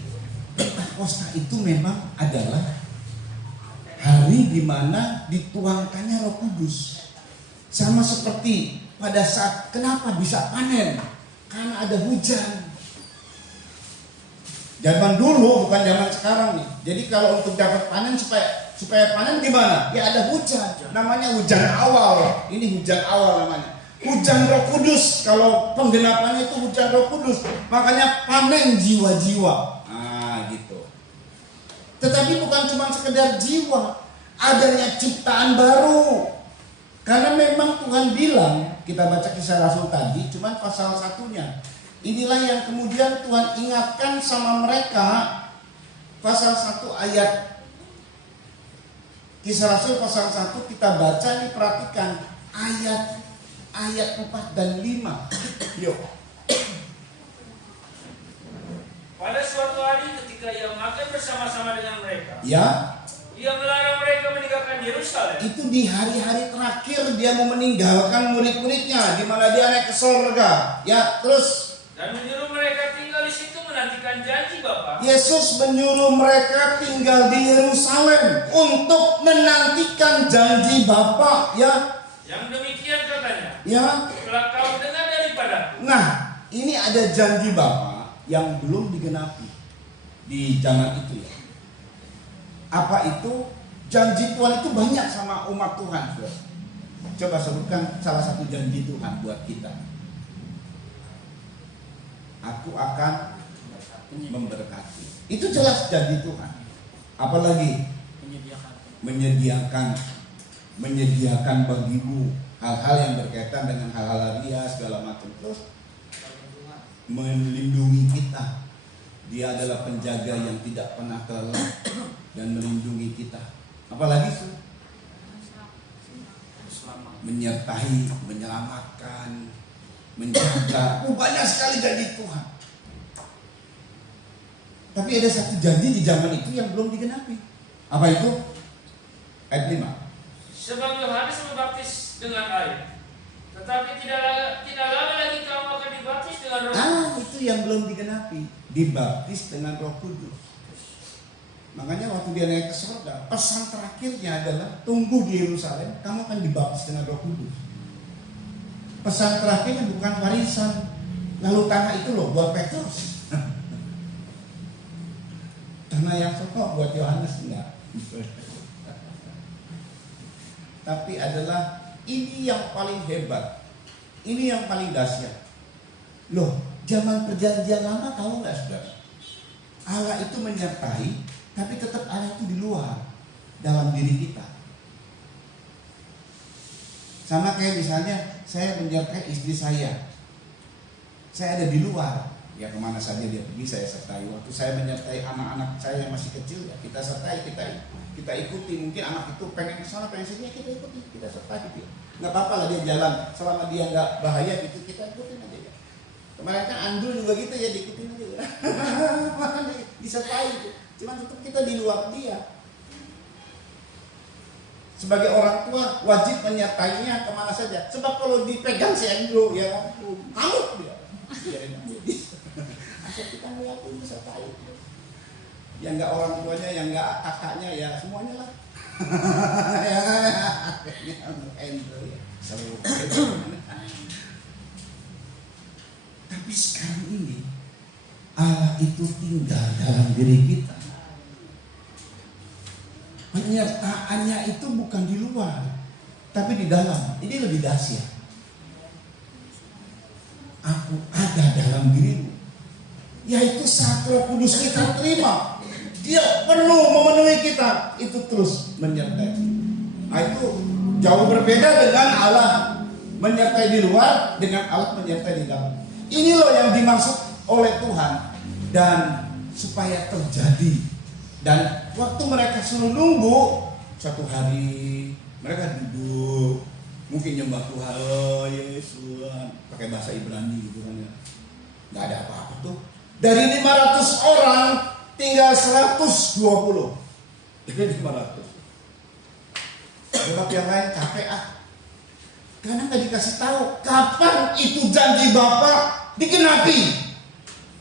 Pentakosta itu memang adalah hari di mana dituangkannya Roh Kudus. Sama seperti pada saat kenapa bisa panen? Karena ada hujan. Zaman dulu bukan zaman sekarang nih. Jadi kalau untuk dapat panen supaya panen gimana? Ya ada hujan. Namanya hujan awal. Ini hujan awal namanya. Hujan Roh Kudus. Kalau penggenapannya itu hujan Roh Kudus. Makanya panen jiwa-jiwa. Nah gitu. Tetapi bukan cuma sekedar jiwa. Adanya ciptaan baru. Karena memang Tuhan bilang, kita baca Kisah Rasul tadi, cuman pasal 1-nya. Inilah yang kemudian Tuhan ingatkan sama mereka. Pasal 1 ayat Kisah Rasul pasal 1 kita baca, ini perhatikan ayat 4 dan 5. Yuk. Pada suatu hari ketika ia makan bersama-sama dengan mereka, Ya. ia melarang mereka meninggalkan Yerusalem. Itu di hari-hari terakhir dia mau meninggalkan murid-muridnya, di mana dia naik ke surga. Ya, terus Dan menyuruh mereka tinggal di situ menantikan janji Bapa. Yesus menyuruh mereka tinggal di Yerusalem untuk menantikan janji Bapa, ya. Yang demikian katanya, Ya. telah kau dengar daripada. Nah, ini ada janji Bapa yang belum digenapi di zaman itu ya. Apa itu? Janji Tuhan itu banyak sama umat Tuhan. Coba sebutkan salah satu janji Tuhan buat kita. Aku akan memberkati. Itu jelas janji Tuhan. Apalagi menyediakan bagimu hal-hal yang berkaitan dengan hal-hal ria segala macam. Terus melindungi kita. Dia adalah penjaga yang tidak pernah lelah dan melindungi kita. Apalagi itu? Menyertai, menyelamatkan, menjaga. Banyak sekali janji Tuhan. Tapi ada satu janji di zaman itu yang belum digenapi. Apa itu? Ayat 5. Sebab Yohanes membaptis dengan air, tetapi tidak lama lagi kamu akan dibaptis dengan Roh. Itu yang belum digenapi. Dibaptis dengan Roh Kudus. Makanya waktu dia naik ke surga, pesan terakhirnya adalah tunggu di Yerusalem, kamu akan dibaptis dengan Roh Kudus. Pesan terakhirnya bukan warisan, lalu tanah itu loh buat Petrus. Tanah yang sokok buat Yohanes enggak. Tapi adalah ini yang paling hebat, ini yang paling dahsyat. Loh, zaman perjanjian lama tahu nggak saudara? Allah itu menyertai, tapi tetap Allah itu di luar dalam diri kita. Sama kayak misalnya saya menyertai istri saya ada di luar, ya kemana saja dia pergi saya sertai. Waktu saya menyertai anak-anak saya yang masih kecil, ya kita sertai, kita ikuti. Mungkin anak itu pengen kesana, pengen sini, ya kita ikuti, kita sertai gitu. Nggak apa-apa lah dia jalan, selama dia nggak bahaya gitu, kita ikutin aja. Ya. Kemarin kan Andrew juga gitu ya, diikutin aja. Disertai gitu. Cuman tetap kita di luar dia. Sebagai orang tua wajib menyertainya kemana saja. Sebab kalau dipegang si Andrew ya kamu dia. Biarin aja. Asal kita ngeliatin disertai. Yang nggak orang tuanya, yang nggak kakaknya ya semuanya lah. Andrew ya. Seru. Tapi sekarang ini Allah itu tinggal dalam diri kita. Penyertaannya itu bukan di luar, tapi di dalam. Ini lebih dahsyat. Aku ada dalam dirimu. Yaitu saat Roh Kudus kita terima, Dia penuh memenuhi kita. Itu terus menyertai. Nah, itu jauh berbeda dengan Allah menyertai di luar, dengan Allah menyertai di dalam. Ini loh yang dimaksud oleh Tuhan. Dan supaya terjadi dan waktu mereka suruh nunggu 1 hari, mereka duduk, mungkin nyembah Tuhan, oh Yesus, pakai bahasa Ibrani gitu kan ya. Nggak ada apa-apa tuh. Dari 500 orang tinggal 120. Dari 500. Sebab yang lain capek karena nggak dikasih tahu kapan itu janji Bapa dikenapi.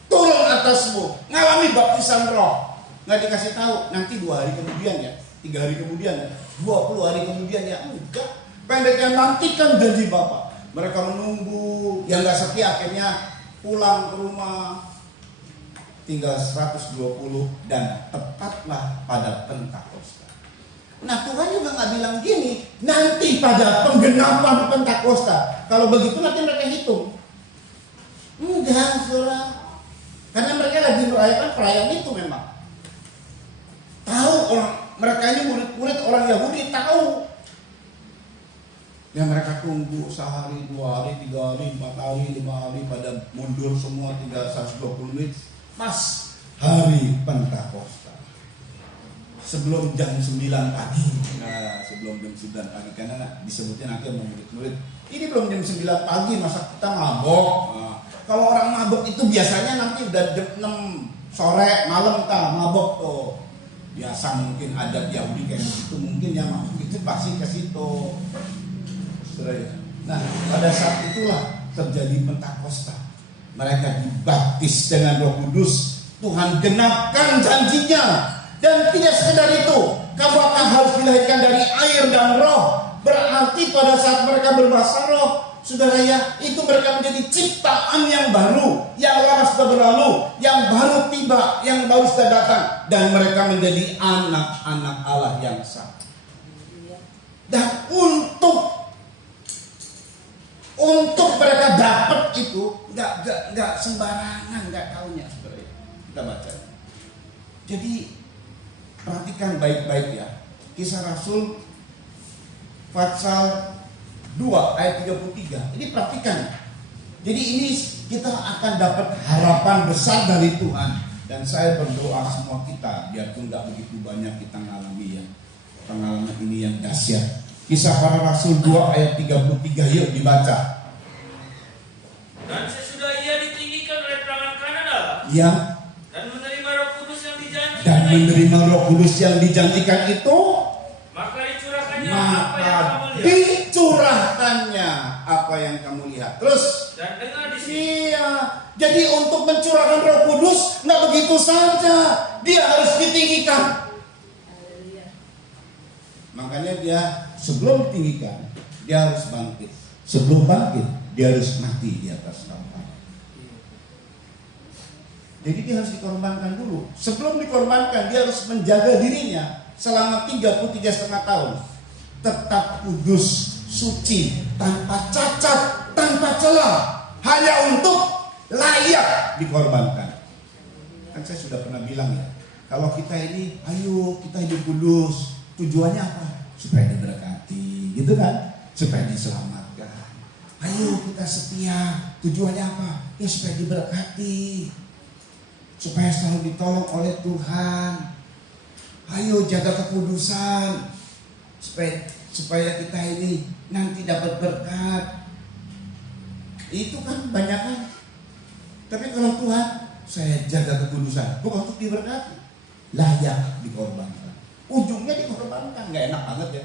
Turun atasmu, ngalami baptisan roh. Nggak dikasih tahu, nanti 2 hari kemudian ya, 3 hari kemudian ya, 20 hari kemudian ya. Enggak, pendeknya nantikan janji Bapa. Mereka menunggu, yang nggak setia akhirnya pulang ke rumah. Tinggal 120 dan tepatlah pada Pentakosta. Nah Tuhan juga nggak bilang gini, nanti pada penggenapan Pentakosta. Kalau begitu nanti mereka hitung. Enggak, saudara. Karena mereka lagi merayakan perayaan itu memang. Tahu orang, mereka ini murid-murid orang Yahudi tahu. Yang mereka tunggu sehari, 2 hari, 3 hari, 4 hari, 5 hari pada mundur semua tinggal 120 menit. Pas hari Pentakosta. Sebelum jam 9 pagi. Nah, sebelum jam 9 pagi karena disebutnya nanti sama murid-murid. Ini belum jam 9 pagi masa kita mabok. Nah, kalau orang mabok itu biasanya nanti udah jam 6 sore malam kita mabok tuh. Biasa mungkin adat Yahudi kayak begitu mungkin ya mabok itu pasti ke situ. Nah, pada saat itulah terjadi Pentakosta. Mereka dibaptis dengan Roh Kudus. Tuhan genapkan janjinya. Dan tidak sekedar itu, kamu akan harus dilahirkan dari air dan roh. Berarti pada saat mereka berbahasa roh, saudara ya, itu mereka menjadi ciptaan yang baru. Yang lama sudah berlalu, yang baru tiba, yang baru sudah datang. Dan mereka menjadi anak-anak Allah yang sah. Dan untuk mereka dapat itu nggak sembarangan, nggak taunya sebenarnya. Kita baca. Jadi perhatikan baik-baik ya. Kisah Rasul pasal 2 ayat 33. Ini perhatikan. Jadi ini kita akan dapat harapan besar dari Tuhan. Dan saya berdoa semua kita, biarpun nggak begitu banyak kita ngalami ya pengalaman ini yang dahsyat. Kisah Para Rasul 2 ayat 33, yuk dibaca. Dan sesudah ia ditinggikan oleh tangan kanan Allah, Ya. dan menerima Roh Kudus yang dijanjikan, Dan menerima Roh Kudus yang dijanjikan itu, maka dicurahkannya apa yang maka kamu lihat. dicurahkannya apa yang kamu lihat. Terus, Dan dengar di sini, iya. Jadi untuk mencurahkan Roh Kudus nggak begitu saja, dia harus ditinggikan. Makanya dia sebelum ditinggikan, dia harus bangkit. Sebelum bangkit, dia harus mati di atas kayu. Jadi dia harus dikorbankan dulu. Sebelum dikorbankan, dia harus menjaga dirinya selama 33,5 tahun. Tetap kudus, suci, tanpa cacat, tanpa celah, hanya untuk layak dikorbankan. Kan saya sudah pernah bilang ya, kalau kita ini, ayo kita hidup kudus. Tujuannya apa? Supaya diberkati, gitu kan? Supaya diselamatkan. Ayo kita setia. Tujuannya apa? Ya supaya diberkati, supaya selalu ditolong oleh Tuhan. Ayo jaga kekudusan, supaya kita ini nanti dapat berkat. Itu kan banyak kan. Tapi kalau Tuhan, saya jaga kekudusan, bukan untuk diberkati, layak dikorbankan. Ujungnya dikorbankan, nggak enak banget ya.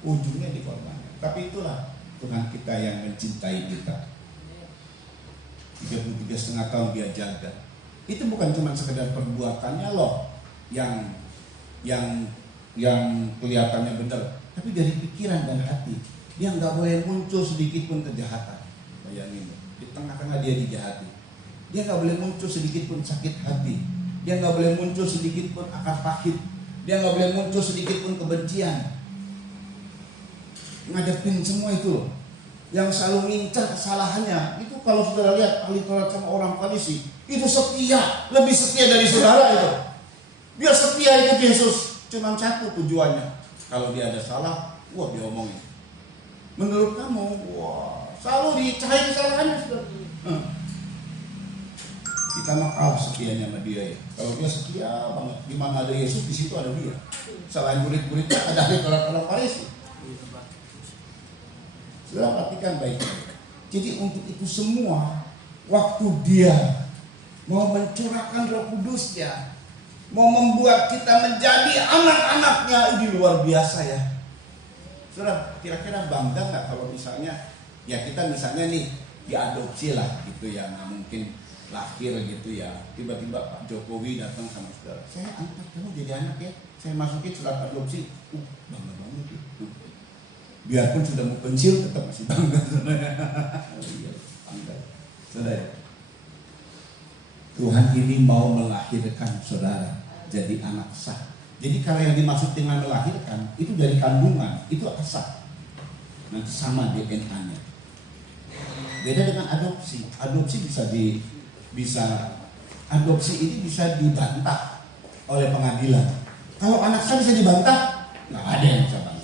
Ujungnya dikorbankan. Tapi itulah Tuhan kita yang mencintai kita. 33,5 tahun dia jaga. Itu bukan cuma sekedar perbuatannya loh yang kelihatannya benar, tapi dari pikiran dan hati. Dia nggak boleh muncul sedikit pun kejahatan. Bayangin, di tengah-tengah dia dijahati. Dia nggak boleh muncul sedikit pun sakit hati. Dia nggak boleh muncul sedikit pun akar pakit. Dia nggak boleh muncul sedikit pun kebencian. Ngadepin semua itu loh. Yang selalu ngincar kesalahannya. Itu kalau saudara lihat ahli Taurat sama orang Farisi, itu setia, lebih setia dari saudara itu. Dia setia ikut Yesus. Cuma satu tujuannya. Kalau dia ada salah, wah dia omongin. Menurut kamu, wah selalu dicari kesalahannya saudara. Kita mah kalah setianya sama dia ya. Kalau dia setia banget, di mana ada Yesus di situ ada dia. Selain murid-muridnya ada orang-orang Farisi. Sudah perhatikan baik-baik. Jadi untuk itu semua, waktu dia mau mencurahkan Roh Kudusnya, mau membuat kita menjadi anak-anaknya, ini luar biasa ya. Saudara, kira-kira bangga nggak kalau misalnya, ya kita misalnya nih diadopsi lah gitu ya, nggak mungkin lahir gitu ya. Tiba-tiba Pak Jokowi datang sama saudara, saya angkat kamu jadi anak ya, saya masukin surat adopsi. Bangga banget gitu. Biarpun sudah mau pensiun tetap masih bangga. Iya, bangga. Saudara, Tuhan ini mau melahirkan saudara jadi anak sah. Jadi kalau yang dimaksud dengan melahirkan itu dari kandungan, itu asal. Nanti sama DNA-nya. Beda dengan adopsi. Adopsi adopsi ini bisa dibantah oleh pengadilan. Kalau anak sah bisa dibantah, nggak ada yang bisa bantah.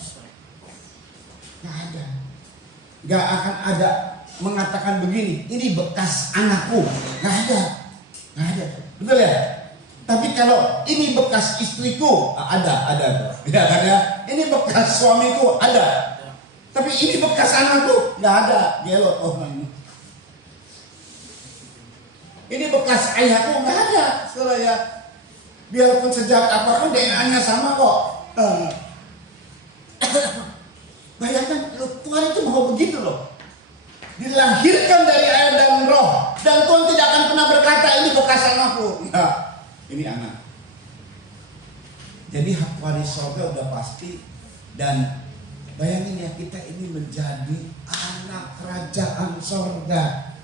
Nggak ada. Nggak akan ada mengatakan begini, ini bekas anakku. Nggak ada. Nggak ada. Betul ya? Tapi kalau ini bekas istriku, ada. Ya kan ya? Ini bekas suamiku, ada. Tapi ini bekas anakku, nggak ada. Gelot orang ini. Ini bekas ayahku, nggak ada. Saudara ya, biarpun sejak apapun DNA-nya sama kok. Bayangkan, Tuhan itu mau begitu loh. Dilahirkan dari air dan roh, dan Tuhan tidak akan pernah berkata ini bekas anakku. Nah, ini anak. Jadi hak waris surga udah pasti. Dan bayangin ya, kita ini menjadi anak kerajaan surga.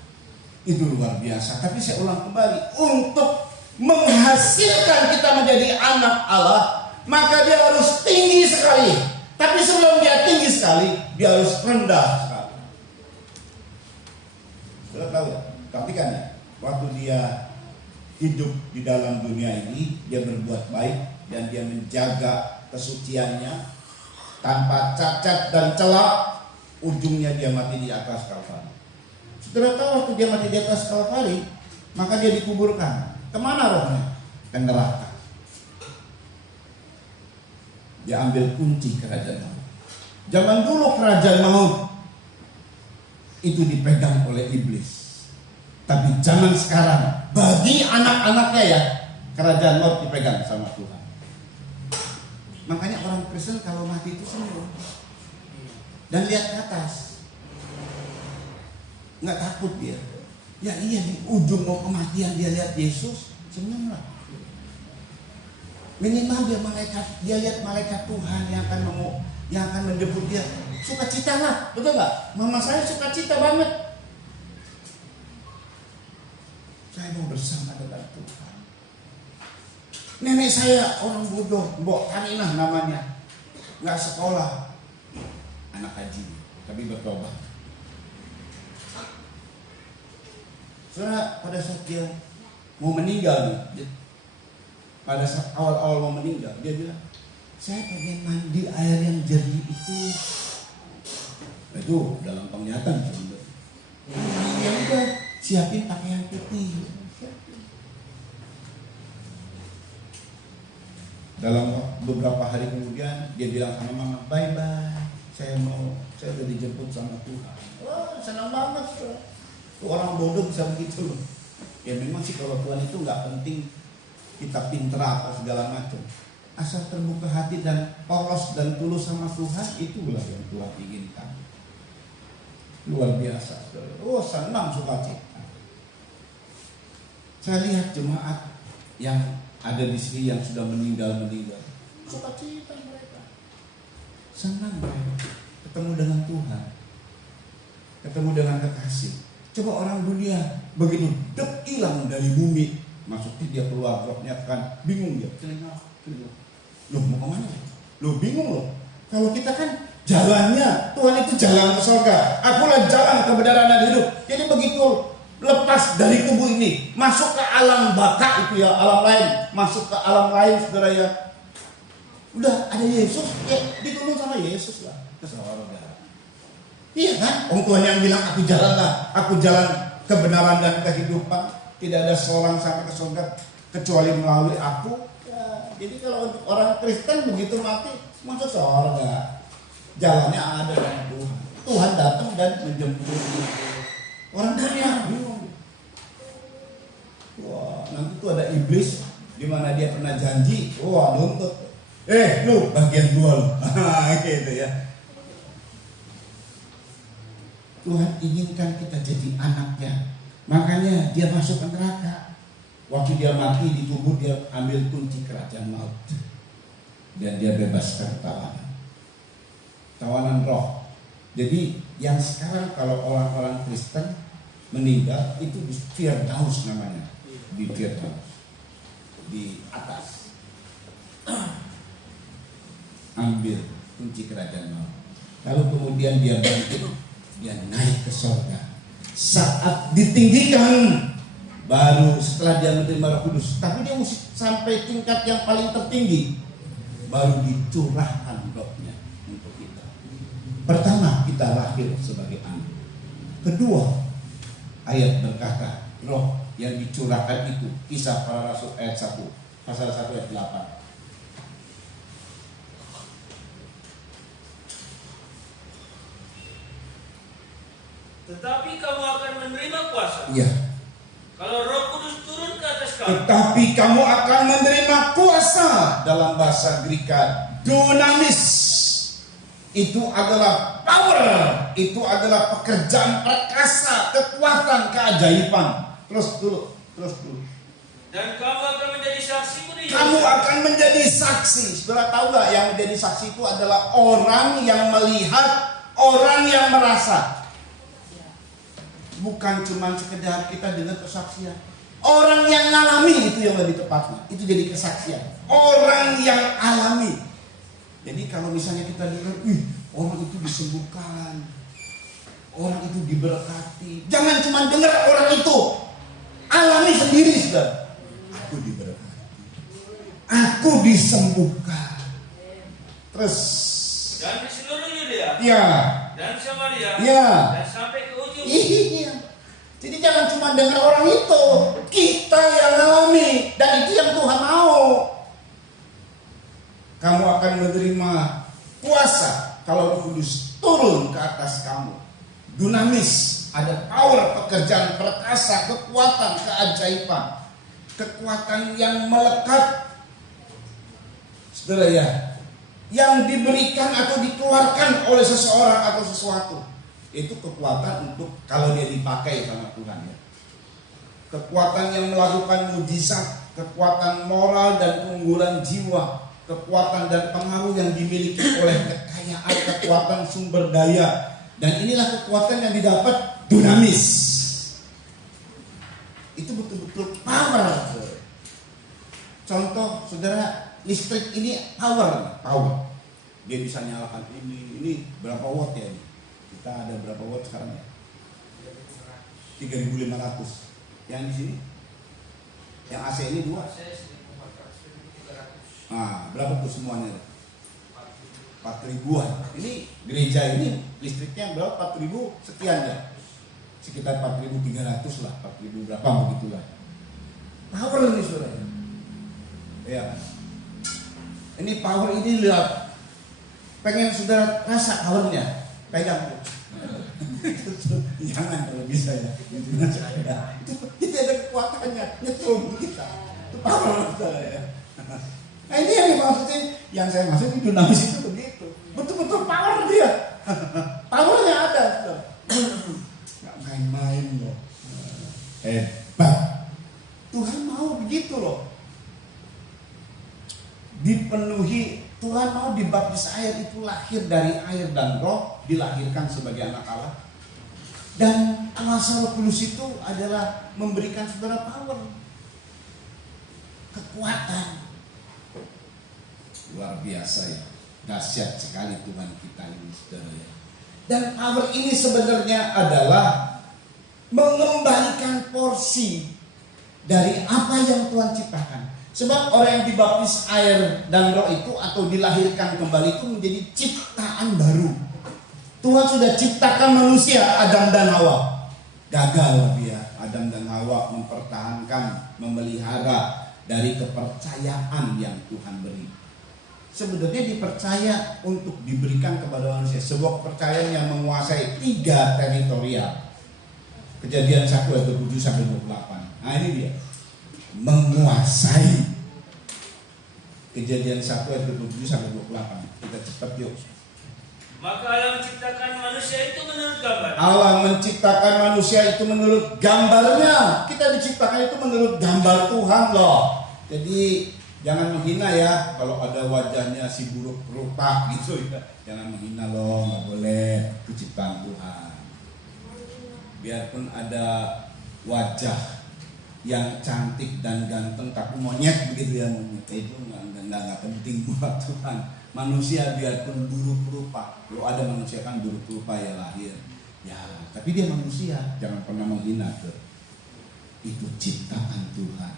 Itu luar biasa. Tapi saya ulang kembali, untuk menghasilkan kita menjadi anak Allah, maka dia harus tinggi sekali. Tapi sebelum dia tinggi sekali, dia harus rendah sekali. Sudah tahu ya? Tapi kan ya, waktu dia hidup di dalam dunia ini, dia berbuat baik dan dia menjaga kesuciannya tanpa cacat dan celak. Ujungnya dia mati di atas Kalvari. Saudara tahu waktu dia mati di atas Kalvari, maka dia dikuburkan. Kemana rohnya? Ke neraka. Dia ambil kunci kerajaan maut. Zaman dulu kerajaan maut itu dipegang oleh iblis. Tapi zaman sekarang bagi anak-anaknya ya, kerajaan maut dipegang sama Tuhan. Makanya orang Kristen kalau mati itu senyum dan lihat ke atas, nggak takut dia. Ya iya, di ujung mau kematian dia lihat Yesus, senyumlah. Minimal dia lihat malaikat Tuhan yang akan menjemput dia. Sukacita lah, betul nggak? Mama saya sukacita banget. Saya mau bersama dengan Tuhan. Nenek saya orang bodoh, Mbok Karinah namanya, nggak sekolah, anak haji, tapi bertobat. Saudara, pada saat dia mau meninggal nih, pada saat awal-awal mau meninggal, dia bilang, saya pengen mandi air yang jernih itu. Nah, itu dalam penglihatan sebenarnya. Ya udah, siapin pakaian putih. Dalam beberapa hari kemudian dia bilang sama mama, bye bye, saya udah dijemput sama Tuhan. Wah, senang banget. Tuh orang bodoh bisa begitu loh. Ya memang sih kalau Tuhan itu nggak penting kita pinter apa segala macam. Asal terbuka hati dan polos dan tulus sama Tuhan, itulah yang Tuhan inginkan. Luar biasa. Oh, senang sukacita. Saya lihat jemaat yang ada di sini yang sudah meninggal. Sukacita mereka. Senang mereka ketemu dengan Tuhan. Ketemu dengan kekasih. Coba orang dunia begitu dek hilang dari bumi, maksudnya dia keluar rohnya kan bingung dia. Loh mau kemana? Loh bingung loh. Kalau kita kan jalannya, Tuhan itu jalan ke surga. Akulah jalan kebenaran dan hidup. Jadi begitu lepas dari tubuh ini, masuk ke alam baka itu ya, alam lain. Masuk ke alam lain, saudara ya. Udah ada Yesus, ya ditolong sama Yesus lah. Ke surga. Iya kan? Tuhan yang bilang aku jalan kebenaran dan kehidupan. tidak ada seorang sampai ke surga kecuali melalui aku. Ya, jadi kalau untuk orang Kristen begitu mati masuk surga. Jalannya ada dengan Tuhan. Tuhan datang dan menjemput. Orang dunia bingung. Wah, nanti tuh ada iblis di mana dia pernah janji, wah nuntut. Lu bagian gua lu. Gitu ya. Tuhan inginkan kita jadi anaknya. Makanya dia masuk ke neraka. Waktu dia mati di tubuh dia ambil kunci kerajaan maut. Dan dia bebaskan tawanan roh. Jadi yang sekarang kalau orang-orang Kristen meninggal itu di Firdaus namanya. Di Firdaus. Di atas. Ambil kunci kerajaan maut. Lalu kemudian dia bangkit, dia naik ke surga. Saat ditinggikan, baru setelah dia menerima Roh Kudus, tapi dia mesti sampai tingkat yang paling tertinggi, baru dicurahkan rohnya untuk kita. Pertama, kita lahir sebagai anak. Kedua, ayat berkata, roh yang dicurahkan itu, Kisah Para Rasul ayat 1, pasal 1 ayat 8. Tetapi kamu akan menerima kuasa. Iya. Kalau Roh Kudus turun ke atas kamu. Tetapi kamu akan menerima kuasa. Dalam bahasa Greka, dunamis. Itu adalah power. Itu adalah pekerjaan perkasa, kekuatan, keajaiban. Terus dulu. Dan kamu akan menjadi saksiku di Yerusalem. Kamu akan menjadi saksi. Saudara tahu gak yang menjadi saksi itu adalah orang yang melihat, orang yang merasa. Bukan cuma sekedar kita dengar kesaksian. Orang yang alami itu yang lebih tepatnya. Itu jadi kesaksian. Orang yang alami. Jadi kalau misalnya kita dengar, orang itu disembuhkan, orang itu diberkati. Jangan cuma dengar orang itu, alami sendiri sudah. Aku diberkati, aku disembuhkan. Terus. Dan di seluruh Yudea. Ya. Dan Samaria. Ya. Dan sampai ke ujung. Iya. Jadi jangan cuma dengar orang itu, kita yang alami, dan itu yang Tuhan mau. Kamu akan menerima kuasa kalau Roh Kudus turun ke atas kamu. Dunamis, ada power, pekerjaan perkasa, kekuatan, keajaiban, kekuatan yang melekat. Saudara ya, yang diberikan atau dikeluarkan oleh seseorang atau sesuatu. Itu kekuatan untuk kalau dia dipakai sama Tuhan ya. Kekuatan yang melakukan mujizat, kekuatan moral dan keunggulan jiwa, kekuatan dan pengaruh yang dimiliki oleh kekayaan, kekuatan sumber daya. Dan inilah kekuatan yang didapat dunamis. Itu betul-betul power. Contoh, saudara, listrik ini power. Dia bisa nyalakan ini berapa watt ya ini? Kita ada berapa watt sekarang ya? 3.500. Yang di sini? Yang AC ini 2. Nah, berapa tuh semuanya? 4.000-an. Ini gereja ini listriknya berapa? 4.000 sekian ya? Sekitar 4.300 lah, 4.000 berapa begitulah. Power ini saudara. Ya. Ini power ini lihat. Pengen saudara rasa powernya, pegang. Jangan kalau bisa ya. Itu ada kekuatannya, nyetrum kita. Itu power saudara ya. Nah ini yang maksudnya, yang saya maksud itu dunamis itu begitu. Betul-betul power dia. Powernya ada. Gak main-main loh. Hebat. Tuhan mau begitu loh. Dipenuhi, Tuhan mau dibaptis air itu lahir dari air dan roh, dilahirkan sebagai anak Allah. Dan kuasa Roh Kudus itu adalah memberikan saudara power, kekuatan. Luar biasa ya, dahsyat sekali Tuhan kita ini saudara ya. Dan power ini sebenarnya adalah mengembalikan porsi dari apa yang Tuhan ciptakan. Sebab orang yang dibaptis air dan roh itu atau dilahirkan kembali itu menjadi ciptaan baru. Tuhan sudah ciptakan manusia, Adam dan Hawa. Gagal dia, Adam dan Hawa mempertahankan, memelihara dari kepercayaan yang Tuhan beri. Sebenarnya dipercaya untuk diberikan kepada manusia sebuah kepercayaan yang menguasai 3 teritorial. Kejadian 1 ayat 27 sampai 28. Nah ini dia, menguasai. Kejadian 1 ayat 27 sampai 28. Kita cepat yuk. Maka Allah menciptakan manusia itu menurut gambar. Allah menciptakan manusia itu menurut gambarnya. Kita diciptakan itu menurut gambar Tuhan loh. Jadi jangan menghina ya kalau ada wajahnya si buruk rupa gitu ya. Jangan menghina loh, nggak boleh. Itu ciptaan Tuhan. Biarpun ada wajah yang cantik dan ganteng tapi monyet begitu ya, monyet itu nggak penting buat Tuhan. Manusia biarpun buruk rupa, kalau ada manusia kan buruk rupa ya lahir, ya tapi dia manusia, jangan pernah menghina tuh. Itu ciptaan Tuhan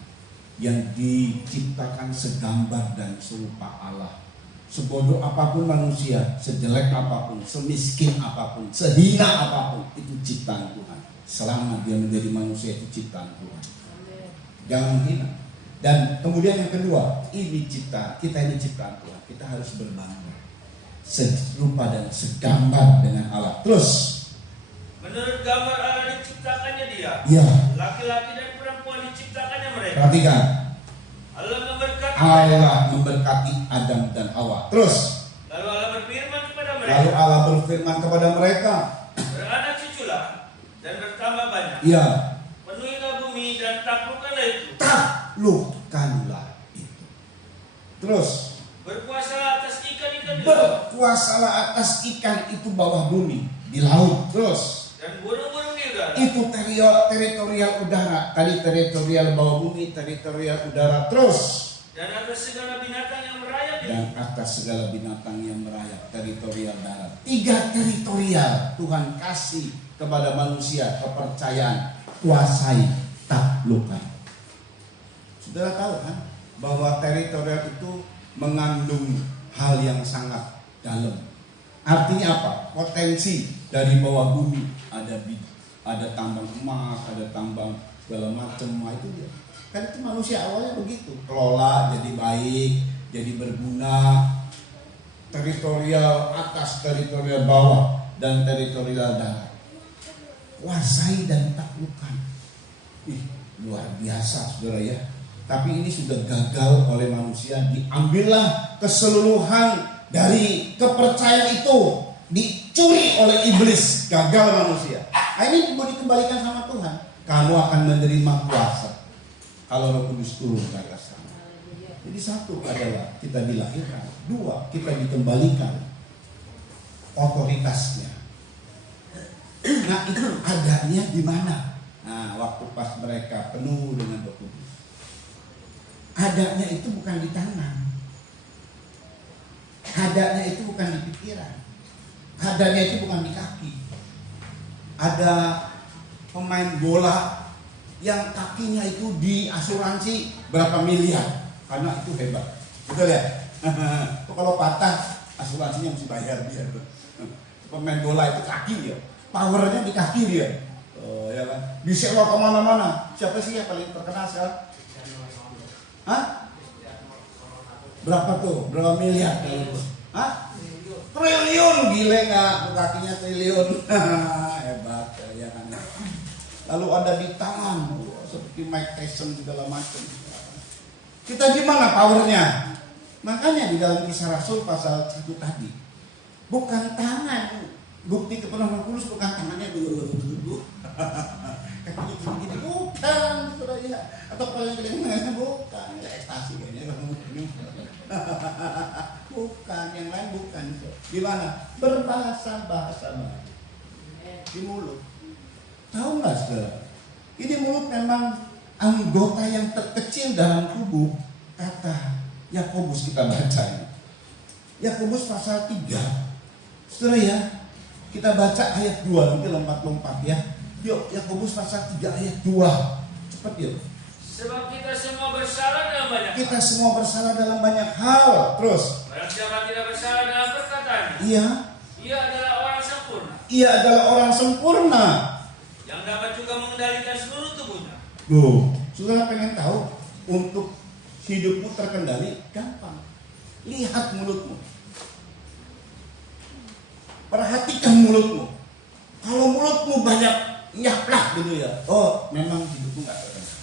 yang diciptakan segambar dan serupa Allah. Sebodoh apapun manusia, sejelek apapun, semiskin apapun, sehina apapun, itu ciptaan Tuhan. Selama dia menjadi manusia, itu ciptaan Tuhan. Jangan menghina. Dan kemudian yang kedua, ini ciptaan, kita ini ciptaan Tuhan. Kita harus berbangga, serupa dan segambar dengan Allah. Terus, menurut gambar Allah diciptakannya dia. ya, Laki-laki dan perempuan diciptakannya mereka. perhatikan. Allah memberkati Adam dan Hawa. Terus, lalu Allah berfirman kepada mereka. Beranak cuculah dan bertambah banyak. Iya. Penuhilah bumi dan taklukkanlah itu. Taklukkanlah itu. Terus, berkuasalah atas ikan-ikan di laut. berkuasalah atas ikan itu bawah bumi, di laut. Terus, dan burung-burung di udara. itu teritorial udara. Tadi teritorial bawah bumi, teritorial udara. Terus, dan atas segala binatang yang merayap di dan atas segala binatang yang merayap, teritorial darat. 3 teritorial Tuhan kasih kepada manusia kepercayaan, kuasai, taklukkan. Saudara tahu kan bahwa teritorial itu mengandung hal yang sangat dalam. Artinya apa? Potensi dari bawah bumi ada tambang emas, ada tambang segala macam, itu dia. Kan itu manusia awalnya begitu, kelola jadi baik, jadi berguna. Teritorial atas, teritorial bawah, dan teritorial darat. Kuasai dan taklukkan. Luar biasa saudara ya. Tapi ini sudah gagal oleh manusia. Diambillah keseluruhan dari kepercayaan itu, dicuri oleh iblis. Gagal manusia. Nah, ini mau dikembalikan sama Tuhan. Kamu akan menerima kuasa kalau Roh Kudus turun ke atas kamu. Jadi 1 adalah kita dilahirkan, 2 kita dikembalikan otoritasnya. Nah itu adanya di mana? Nah waktu pas mereka penuh dengan Roh Kudus. Adanya itu bukan di tangan. Adanya itu bukan di pikiran. Adanya itu bukan di kaki. Ada pemain bola yang kakinya itu diasuransi berapa miliar karena itu hebat. Betul ya? Kalau patah asuransinya mesti bayar dia. Pemain bola itu kaki ya, powernya di kaki dia. Oh, ya kan? Bisa lo kemana-mana. Siapa sih yang paling terkenal sekarang? Hah? Berapa tuh? Berapa miliar? Hah? Triliun, gile nggak? Kakinya triliun. Hebat ya kan? Lalu ada di tangan, seperti Mike Tyson segala macam. Kita di mana powernya? Makanya di dalam Kisah Rasul pasal 1 tadi, bukan tangan, bukti kepenuhan Roh Kudus bukan tangannya dulu. Kakinya gini, bukan, saudara. Atau kalau yang kelihatan bukan, ya ekstasi kayaknya. Bukan, yang lain bukan. Di mana? Berbahasa baru di mulut. Tahu nggak saudara? Ini mulut memang anggota yang terkecil dalam tubuh. Kata Yakobus kita baca ini. Yakobus pasal 3. Saudara ya, kita baca ayat 2, nanti lompat-lompat ya. Yuk, Yakobus pasal 3 ayat 2. Cepat yuk. Sebab kita semua bersalah dalam banyak hal. Kita semua bersalah dalam banyak hal. Terus. Barang siapa tidak bersalah dalam perkataannya, Iya. ia adalah orang sempurna. Ia adalah orang sempurna. yang dapat juga mengendalikan seluruh tubuhnya. Saudara pengen tahu untuk hidupmu terkendali? Gampang. Lihat mulutmu. Perhatikan mulutmu. Kalau mulutmu banyak nyaplak gitu ya, oh memang hidupmu nggak terkendali.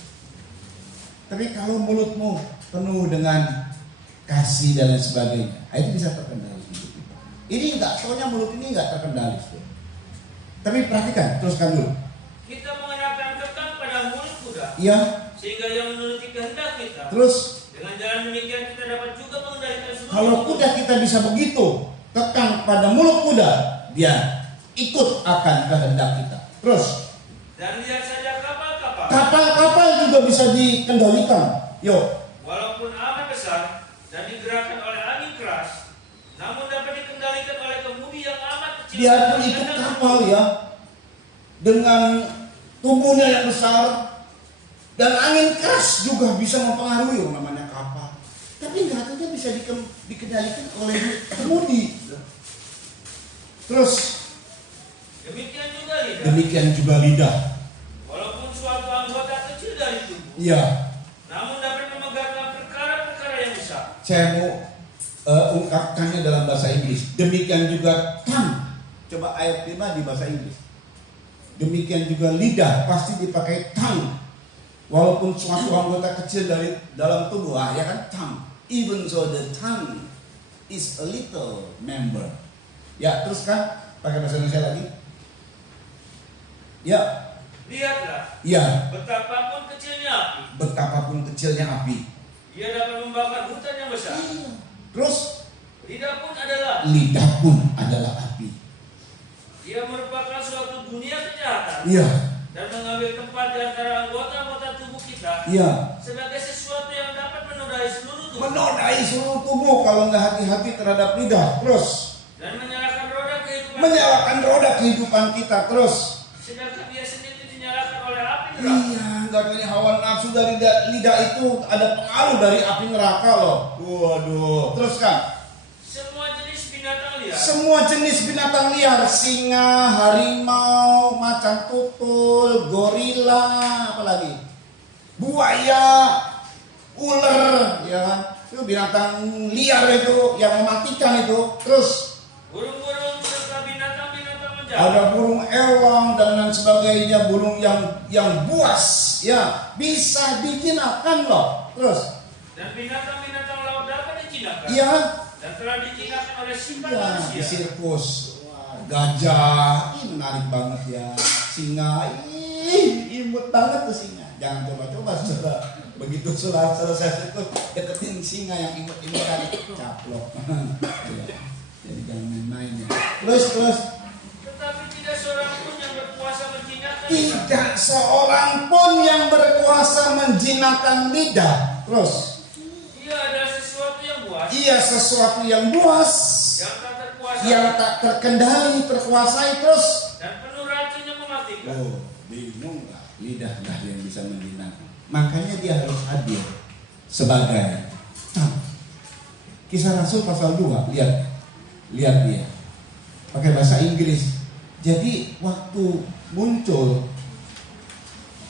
Tapi kalau mulutmu penuh dengan kasih dan lain sebagainya, itu bisa terkendali hidup kita. Ini enggak, soalnya mulut ini enggak terkendali. Tapi perhatikan, teruskan dulu. Kita mengenakan kekang pada mulut kuda, Iya. sehingga yang menuruti kehendak kita. Terus Dengan jalan demikian kita dapat juga mengendalikan seluruh kalau tubuh. kuda kita bisa begitu, kekang pada mulut kuda, dia ikut akan kehendak kita. Terus Dan lihat saja kapal-kapal, kapal-kapal juga bisa dikendalikan. Yuk, walaupun amat besar dan digerakkan oleh angin keras, namun dapat dikendalikan oleh kemudi yang amat kecil. biarpun itu kapal ya, dengan tubuhnya yang besar dan angin keras juga bisa mempengaruhi yang namanya kapal. Tapi nggak tahu dia bisa dikendalikan oleh kemudi. Terus demikian juga lidah. lidah. Walaupun suatu anggota kecil dari tubuh, Iya, namun dapat memegahkan perkara-perkara yang besar. saya mau ungkapkannya dalam bahasa Inggris. Demikian juga tongue. Coba ayat 5 di bahasa Inggris. Demikian juga lidah pasti dipakai tongue. Walaupun suatu anggota kecil dari dalam tubuh, ya kan tongue. Even so the tongue is a little member. Ya, terus kan pakai bahasa Indonesia lagi. Ya, Lihatlah, ya, betapapun kecilnya api, betapapun kecilnya api. ia dapat membakar hutan yang besar. Terus Lidah pun adalah, lidah pun adalah api. ia merupakan suatu dunia kejahatan Iya, dan mengambil tempat di antara anggota-anggota tubuh kita iya. sebagai sesuatu yang dapat menodai seluruh tubuh Menodai seluruh tubuh kalau nggak hati-hati terhadap lidah. Terus dan menyalakan roda kehidupan. menyalakan roda kehidupan kita. Terus Sedangkan dia sendiri dinyalakan oleh api neraka. iya, nggak punya hawa nafsu dari lidah itu ada pengaruh dari api neraka loh. Waduh. Terus kan Semua jenis binatang liar, semua jenis binatang liar, singa, harimau, macan tutul, gorila, apalagi buaya, ular, ya kan? Itu binatang liar itu yang mematikan itu. Terus burung-burung serta binatang-binatang menjalar. ada burung elang dan lain sebagainya, burung yang buas, ya bisa dijinakkan loh. Terus Dan binatang-binatang laut dapat dijinakkan. iya, Dan telah dijinakkan oleh sifat ya di manusia. sirkus. Wah, gajah, ini menarik banget ya. Singa, imut banget tuh singa. Jangan coba-coba saudara. Begitu selesai itu deketin singa yang imut-imut tadi, caplok. Ya, jadi jangan main-main ya. Terus Tetapi tidak seorang pun yang berkuasa menjinakkan lidah. tidak seorang pun yang berkuasa menjinakkan lidah. Terus Ia adalah sesuatu yang buas, ia sesuatu yang buas, yang tak terkuasa, yang tak terkendali, terkuasai. Terus dan penuh racun yang mematikan. oh, bingung nggak? Lidah nggak yang bisa menjinakkan. Makanya dia harus hadir sebagai Kisah Rasul pasal 2. Lihat dia pakai bahasa Inggris. Jadi waktu muncul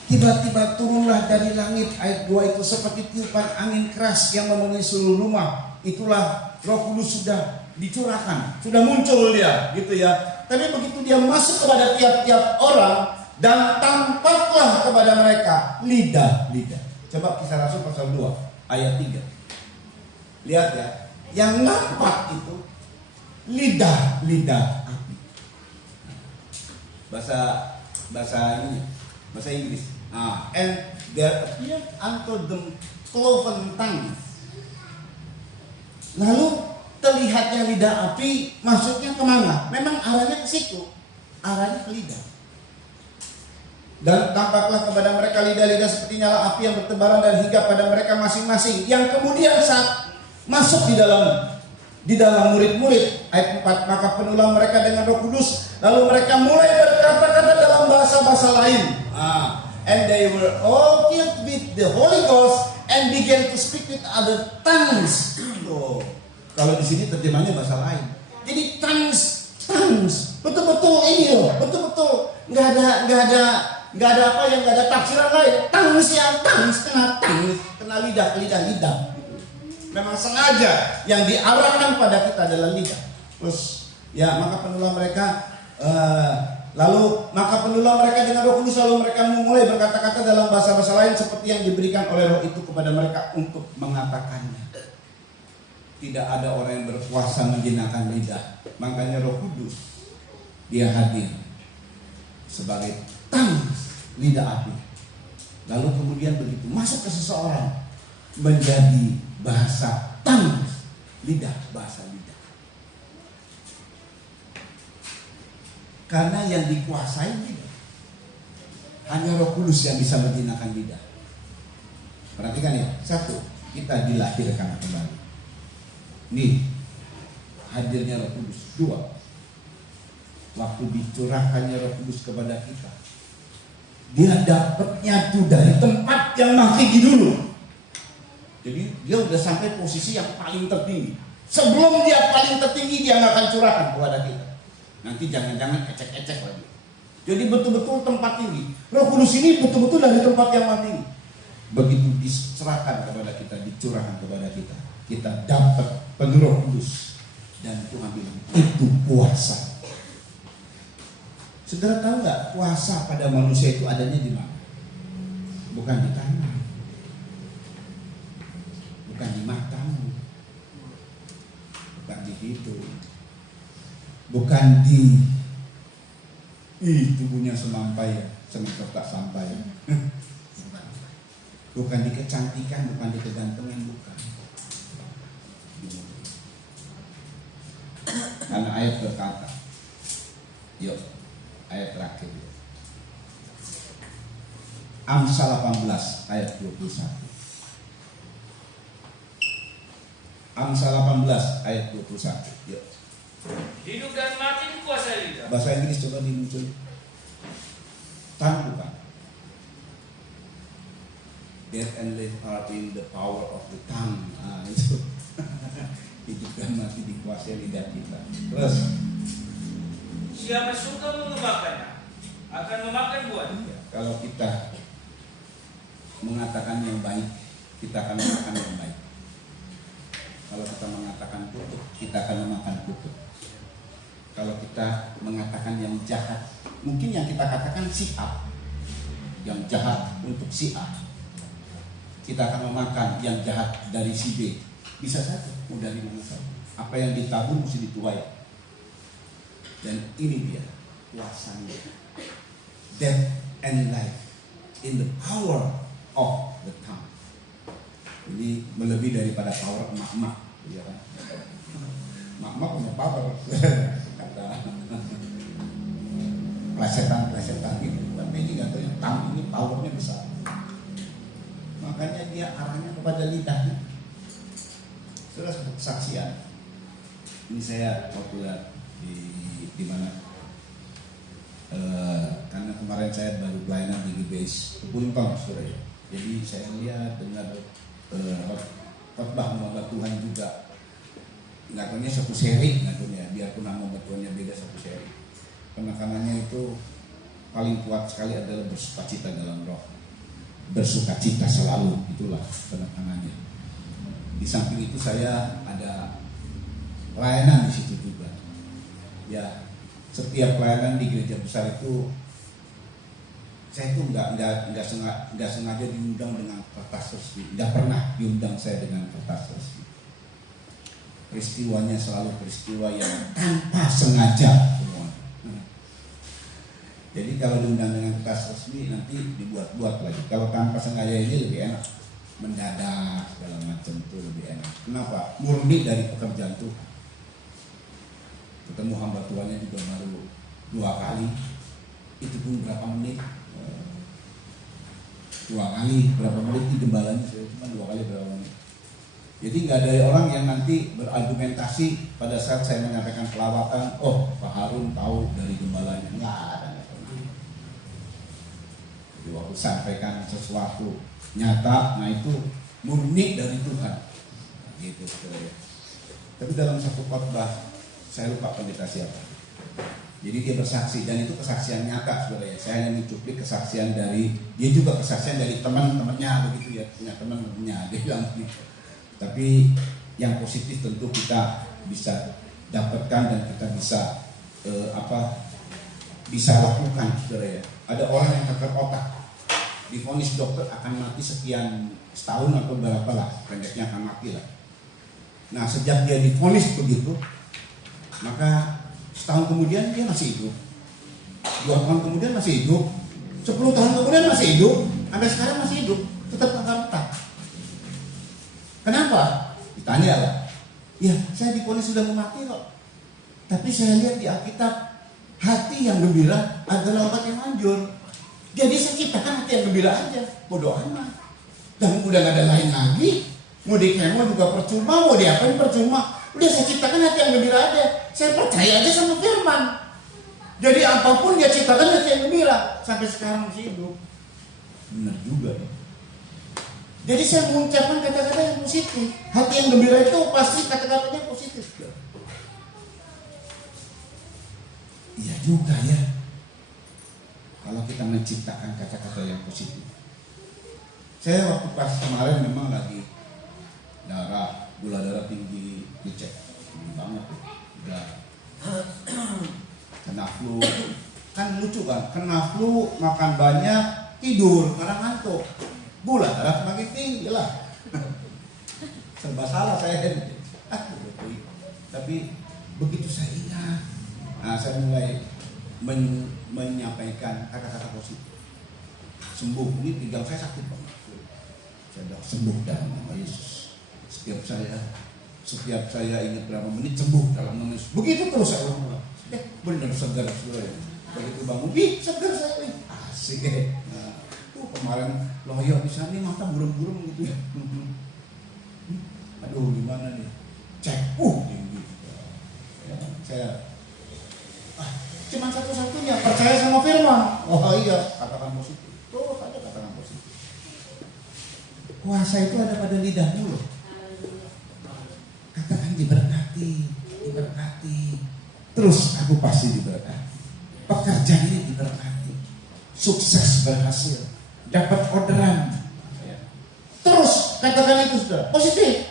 tiba-tiba turunlah dari langit, ayat 2 itu seperti tiupan angin keras yang memenuhi seluruh rumah. Itulah Roh Kudus sudah dicurahkan, sudah muncul dia, gitu ya. Tapi begitu dia masuk kepada tiap-tiap orang dan tampaklah kepada mereka lidah-lidah. Coba Kisah Rasul pasal 2 ayat 3. Lihat ya, yang nampak itu lidah-lidah api. Bahasa Inggris. And there appeared unto them cloven tongues. Lalu terlihatnya lidah api, maksudnya kemana? Memang arahnya ke situ, arahnya ke lidah. Dan tampaklah kepada mereka lidah-lidah seperti nyala api yang bertebaran dan hinggap pada mereka masing-masing. Yang kemudian saat masuk di dalam murid-murid, ayat 4, maka penuhlah mereka dengan Roh Kudus, lalu mereka mulai berkata-kata dalam bahasa-bahasa lain. And they were all filled with the Holy Ghost and began to speak with other tongues. Kalau di sini terjemahnya bahasa lain. Jadi tongues, betul-betul ini loh, betul-betul nggak ada Nggak ada apa yang nggak ada tafsiran lain. Tangis yang tangis, kena lidah. Memang sengaja yang diarahkan pada kita adalah lidah. Terus ya maka penulah mereka dengan Roh Kudus lalu mereka memulai berkata-kata dalam bahasa-bahasa lain seperti yang diberikan oleh Roh itu kepada mereka untuk mengatakannya. Tidak ada orang yang berkuasa menjinakkan lidah. Makanya Roh Kudus dia hadir sebagai tangis lidah api. Lalu kemudian begitu masuk ke seseorang menjadi bahasa tangis lidah, bahasa lidah. Karena yang dikuasai lidah. Hanya Roh Kudus yang bisa menjinakkan lidah. Perhatikan ya, satu, kita dilahirkan kembali. Nih, hadirnya Roh Kudus. Dua, waktu dicurahkannya Roh Kudus kepada kita, dia dapatnya tuh dari tempat yang tinggi dulu. Jadi dia udah sampai posisi yang paling tertinggi. Sebelum dia paling tertinggi, dia nggak akan curahkan kepada kita. Nanti jangan-jangan ecek-ecek lagi. Jadi betul-betul tempat tinggi. Roh Kudus ini betul-betul dari tempat yang tinggi. Begitu diserahkan kepada kita, dicurahkan kepada kita, kita dapat penuh Roh Kudus. Dan Tuhan bilang, itu kuasa. Saudara tahu nggak kuasa pada manusia itu adanya di mana? Bukan di tangan, bukan di matamu, bukan di hidung, bukan di tubuhnya semampai ya, semampai tak sampai. Bukan di kecantikan, bukan di kegantengan, bukan. Karena ayat berkata, yuk. Ayat terakhir ya. Amsal 18 ayat 21. Amsal 18 ayat 21. Yuk. Hidup dan mati dikuasai lidah. Bahasa Inggris coba dimuncul. Tongue bukan. Death and life are in the power of the tongue. Itu. Hidup dan mati dikuasai lidah kita. Terus siapa suka mengemakannya akan memakan buahnya. Kalau kita mengatakan yang baik, kita akan memakan yang baik. Kalau kita mengatakan kutuk, kita akan memakan kutuk. Kalau kita mengatakan yang jahat, mungkin yang kita katakan si A, yang jahat untuk si A, kita akan memakan yang jahat dari si B. Bisa saja, udah di mana saja. Apa yang ditabur mesti dituai. Dan ini dia kuasanya. Death and life in the power of the tongue. Ini melebihi daripada power emak-emak, ya kan? Emak-emak punya power. Kata plesetan gitu. Tapi ini katanya tongue ini powernya besar. Makanya dia arahnya kepada lidahnya. Sudah kesaksian. Ini saya waktu lihat di mana karena kemarin saya baru pelayanan di GBS Puntong, saudara ya. Jadi saya lihat dengar khotbah hamba Tuhan juga. Ngakunya satu seri, ngakunya biarpun nama Tuhannya beda satu seri. Penekanannya itu paling kuat sekali adalah bersukacita dalam roh. Bersukacita selalu, itulah penekanannya. Di samping itu saya ada pelayanan di situ juga. Ya, setiap pelayanan di gereja besar itu saya itu nggak sengaja diundang dengan kertas resmi, nggak pernah diundang saya dengan kertas resmi. Peristiwanya selalu peristiwa yang tanpa sengaja semua. Jadi kalau diundang dengan kertas resmi nanti dibuat-buat lagi. Kalau tanpa sengaja ini lebih enak, mendadak segala macam itu lebih enak. Kenapa? Murni dari pekerjaan Tuhan. Ketemu hamba Tuhannya juga baru 2 kali, itu pun berapa menit, 2 kali berapa menit di gembalanya, saya cuma 2 kali berapa menit. Jadi nggak ada orang yang nanti berargumentasi pada saat saya menyampaikan pelawatan, oh Pak Harun tahu dari gembalanya, nggak ada. Jadi waktu sampaikan sesuatu nyata, nah itu murni dari Tuhan, gitu. Tapi dalam satu khotbah saya lupa pendeta siapa. Jadi dia bersaksi, dan itu kesaksian nyata, saudara ya. Saya hanya mencuplik kesaksian dari dia, juga kesaksian dari teman-temannya begitu ya, punya teman-temannya, dia bilang gitu. Tapi yang positif tentu kita bisa dapatkan dan kita bisa bisa lakukan, saudara ya. Ada orang yang kanker otak, divonis dokter akan mati sekian setahun atau berapa lah, pendeknya akan mati lah. Nah, sejak dia divonis begitu, maka setahun kemudian dia masih hidup, 2 tahun kemudian masih hidup, 10 tahun kemudian masih hidup, sampai sekarang masih hidup, tetap kanker otak. Kenapa? Ditanya lah. Ya, saya divonis sudah mau mati kok. Tapi saya lihat di Alkitab, hati yang gembira adalah obat yang manjur. Jadi saya ciptakan hati yang gembira aja, bodoh amat. Dan udah gak ada lain lagi. Mau dikemo juga percuma, mau diapain percuma. Udah saya ciptakan hati yang gembira aja. Saya percaya aja sama firman. Jadi apapun dia ciptakan hati yang gembira. Sampai sekarang masih hidup. Benar juga ya. Jadi saya mengucapkan kata-kata yang positif. Hati yang gembira itu pasti kata-katanya positif. Iya juga ya. Kalau kita menciptakan kata-kata yang positif. Saya waktu pas kemarin memang lagi gula darah tinggi, dicek banget tuh. Udah kena flu. Kan lucu kan, kena flu, makan banyak, tidur karena ngantuk. Gula darah semakin tinggi lah. Serba salah saya. Tapi begitu saya ingat, nah, saya mulai menyampaikan kata-kata positif. Sembuh, ini pinggang saya sakit banget. Saya sudah sembuh dalam nama Yesus. Setiap saya ingat berapa menit sembuh dalam nama Yesus. Begitu terus saya ulang. Benar segar saudara. Begitu bangun, segar saya. Asik ya. Nah, kemarin loyo di sana mata burung-burung gitu ya. Aduh gimana nih? Cek, tinggi. Ya, saya cuma satu-satunya percaya sama firman. Oh iya, katakan positif. Terus aja katakan positif. Kuasa itu ada pada lidahmu loh. Katakan diberkati, diberkati. Terus aku pasti diberkati. Pekerjaan ini diberkati. Sukses berhasil. Dapat orderan. Terus katakan itu sudah positif.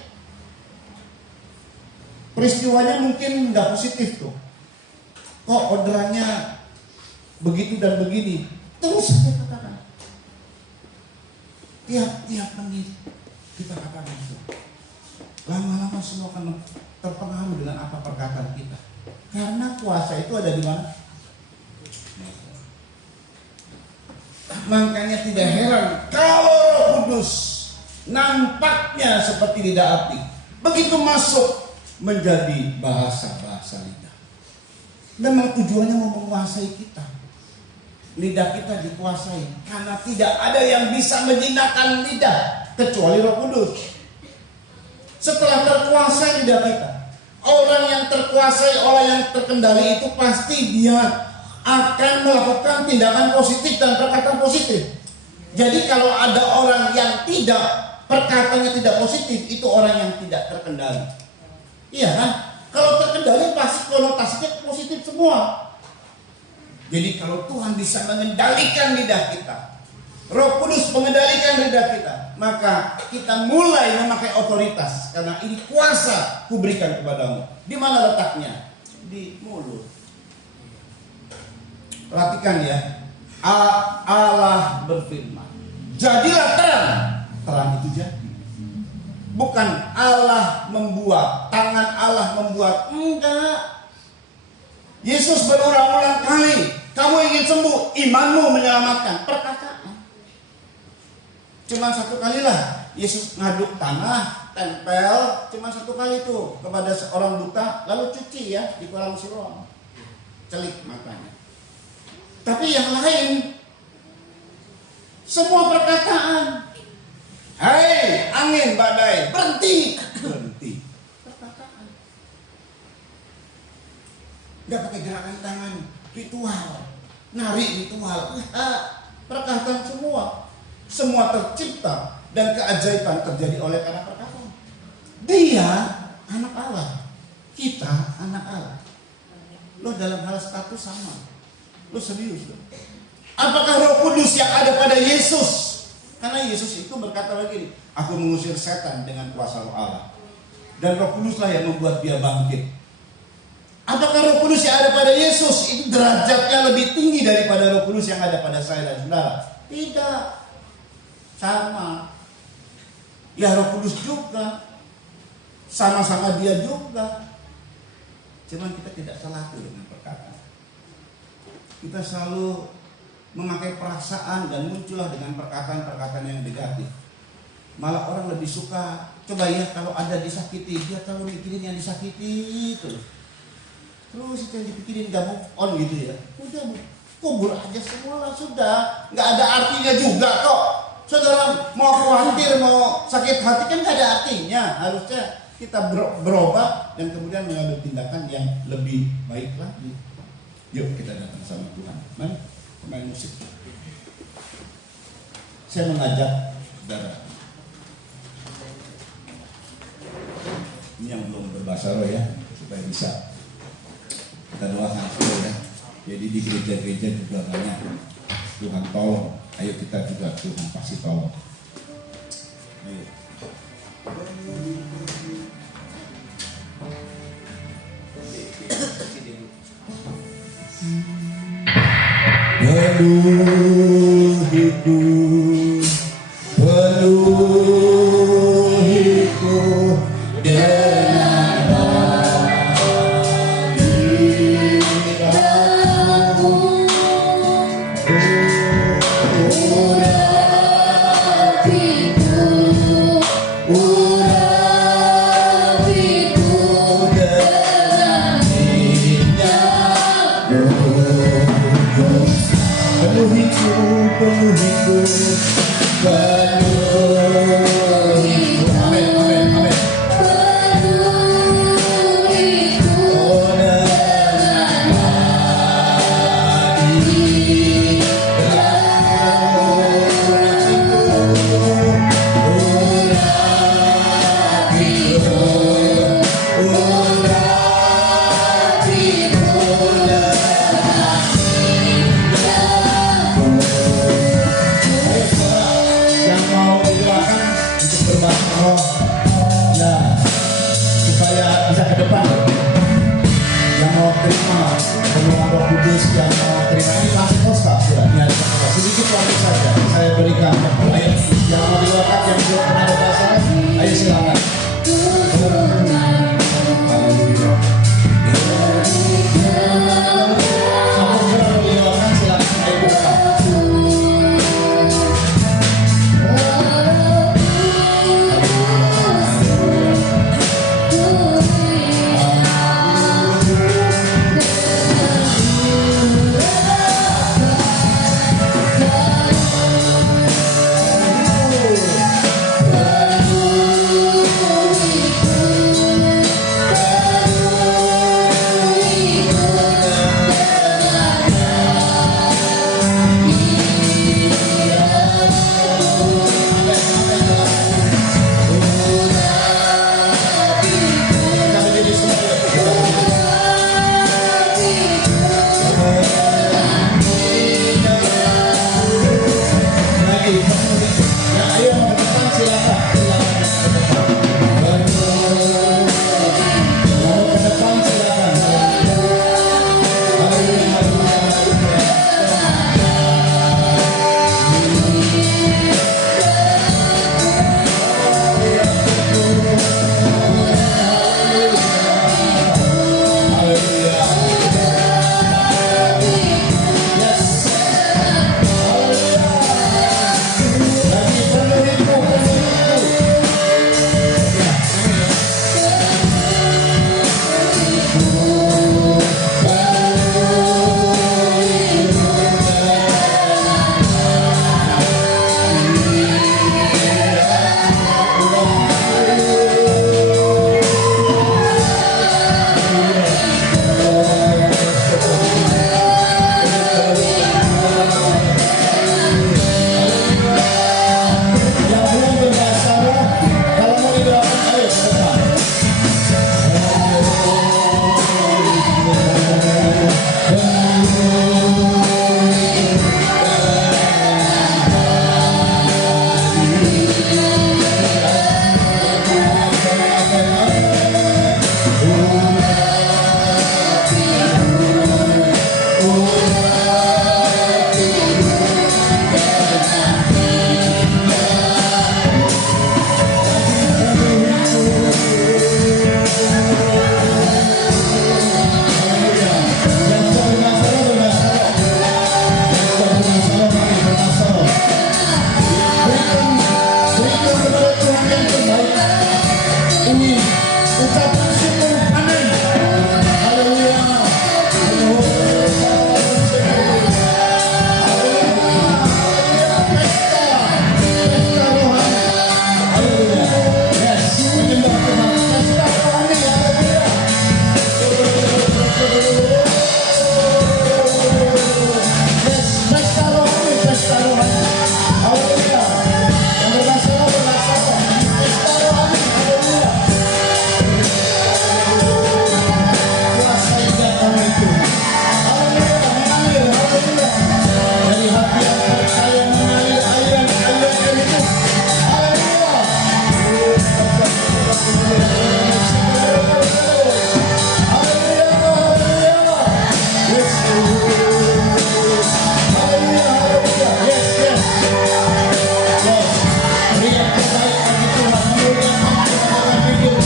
Peristiwanya mungkin nggak positif tuh. Kok orderannya begitu dan begini. Terus saja katakan. Tiap menit kita katakan itu. Lama-lama semua akan terpengaruh dengan apa perkataan kita. Karena kuasa itu ada di mana? Makanya tidak heran kalau Roh Kudus nampaknya seperti lidah api. Begitu masuk menjadi bahasa-bahasa lidah. Memang tujuannya mau menguasai kita. Lidah kita dikuasai. Karena tidak ada yang bisa menjinakkan lidah kecuali Roh Kudus. Setelah terkuasai lidah kita, orang yang terkuasai, orang yang terkendali itu pasti dia akan melakukan tindakan positif dan perkataan positif. Jadi kalau ada orang yang tidak, perkataannya tidak positif, itu orang yang tidak terkendali. Iya kan? Kalau terkendali pasti konotasinya positif semua. Jadi kalau Tuhan bisa mengendalikan lidah kita, Roh Kudus mengendalikan lidah kita, maka kita mulai memakai otoritas. Karena ini kuasa kuberikan kepadamu. Di mana letaknya? Di mulut. Perhatikan ya, Allah berfirman, jadilah terang. Terang itu jadi. Bukan Allah membuat, tangan Allah membuat. Enggak. Yesus berulang-ulang kali, kamu ingin sembuh, imanmu menyelamatkan. Perkataan. Cuma satu kali lah Yesus ngaduk tanah, tempel, cuma satu kali tuh kepada seorang buta, lalu cuci ya di kolam Siloam, celik matanya. Tapi yang lain semua perkataan. Hei angin badai, berhenti, berhenti. Perkataan. Gak pakai gerakan tangan, ritual, nari ritual. Perkataan semua. Semua tercipta dan keajaiban terjadi oleh karena perkataan. Dia anak Allah, kita anak Allah. Lo dalam hal status sama. Lo serius lo. Apakah Roh Kudus yang ada pada Yesus? Karena Yesus itu berkata begini, aku mengusir setan dengan kuasa Roh Allah. Dan Roh Kuduslah yang membuat dia bangkit. Apakah Roh Kudus yang ada pada Yesus itu derajatnya lebih tinggi daripada Roh Kudus yang ada pada saya dan saudara? Tidak. Sama. Ya Roh Kudus juga. Sama-sama dia juga. Cuman kita tidak selaku dengan perkataan. Kita selalu memakai perasaan dan muncullah dengan perkataan-perkataan yang negatif. Malah orang lebih suka, coba ya kalau ada disakiti, dia terlalu mikirin yang disakiti terus itu yang dipikirin gak move on gitu ya. Udah kubur aja semua lah, sudah, nggak ada artinya juga kok. Saudara mau khawatir, mau sakit hati kan nggak ada artinya. Harusnya kita berubah dan kemudian mengambil tindakan yang lebih baik lagi. Yuk kita datang sama Tuhan. Mari main musik. Saya mengajak saudara ini yang belum berbahasa roh ya, supaya bisa kita doakan ya. Jadi di gereja-gereja juga banyak. Tuhan tolong. Ayo kita juga Tuhan pasti tolong. Ayo. Penuhiku, penuhiku dengan hadiratmu, urapiku, urapiku dengan minyakmu. Penuhiku, penuhiku, penuhiku. Amin, amin, amin. Penuhiku dengan hadiratmu, urapiku, urapiku yang mau didoakan untuk berbahasa roh ya supaya bisa ke depan. Yang mau terima penuhan Roh Kudus, yang mau terima ini langsung posta sudah. Ini ada posta sedikit waktu saja saya berikan. Ayo yang mau didoakan, yang belum pernah berbahasa, ayo silakan. Haleluya. Sambung juga didoakan, silakan ayo buka. Haleluya, haleluya. Yes, yes. Yes. Beri yang terbaik bagi Tuhan. Muliakan Tuhan dalam hidup.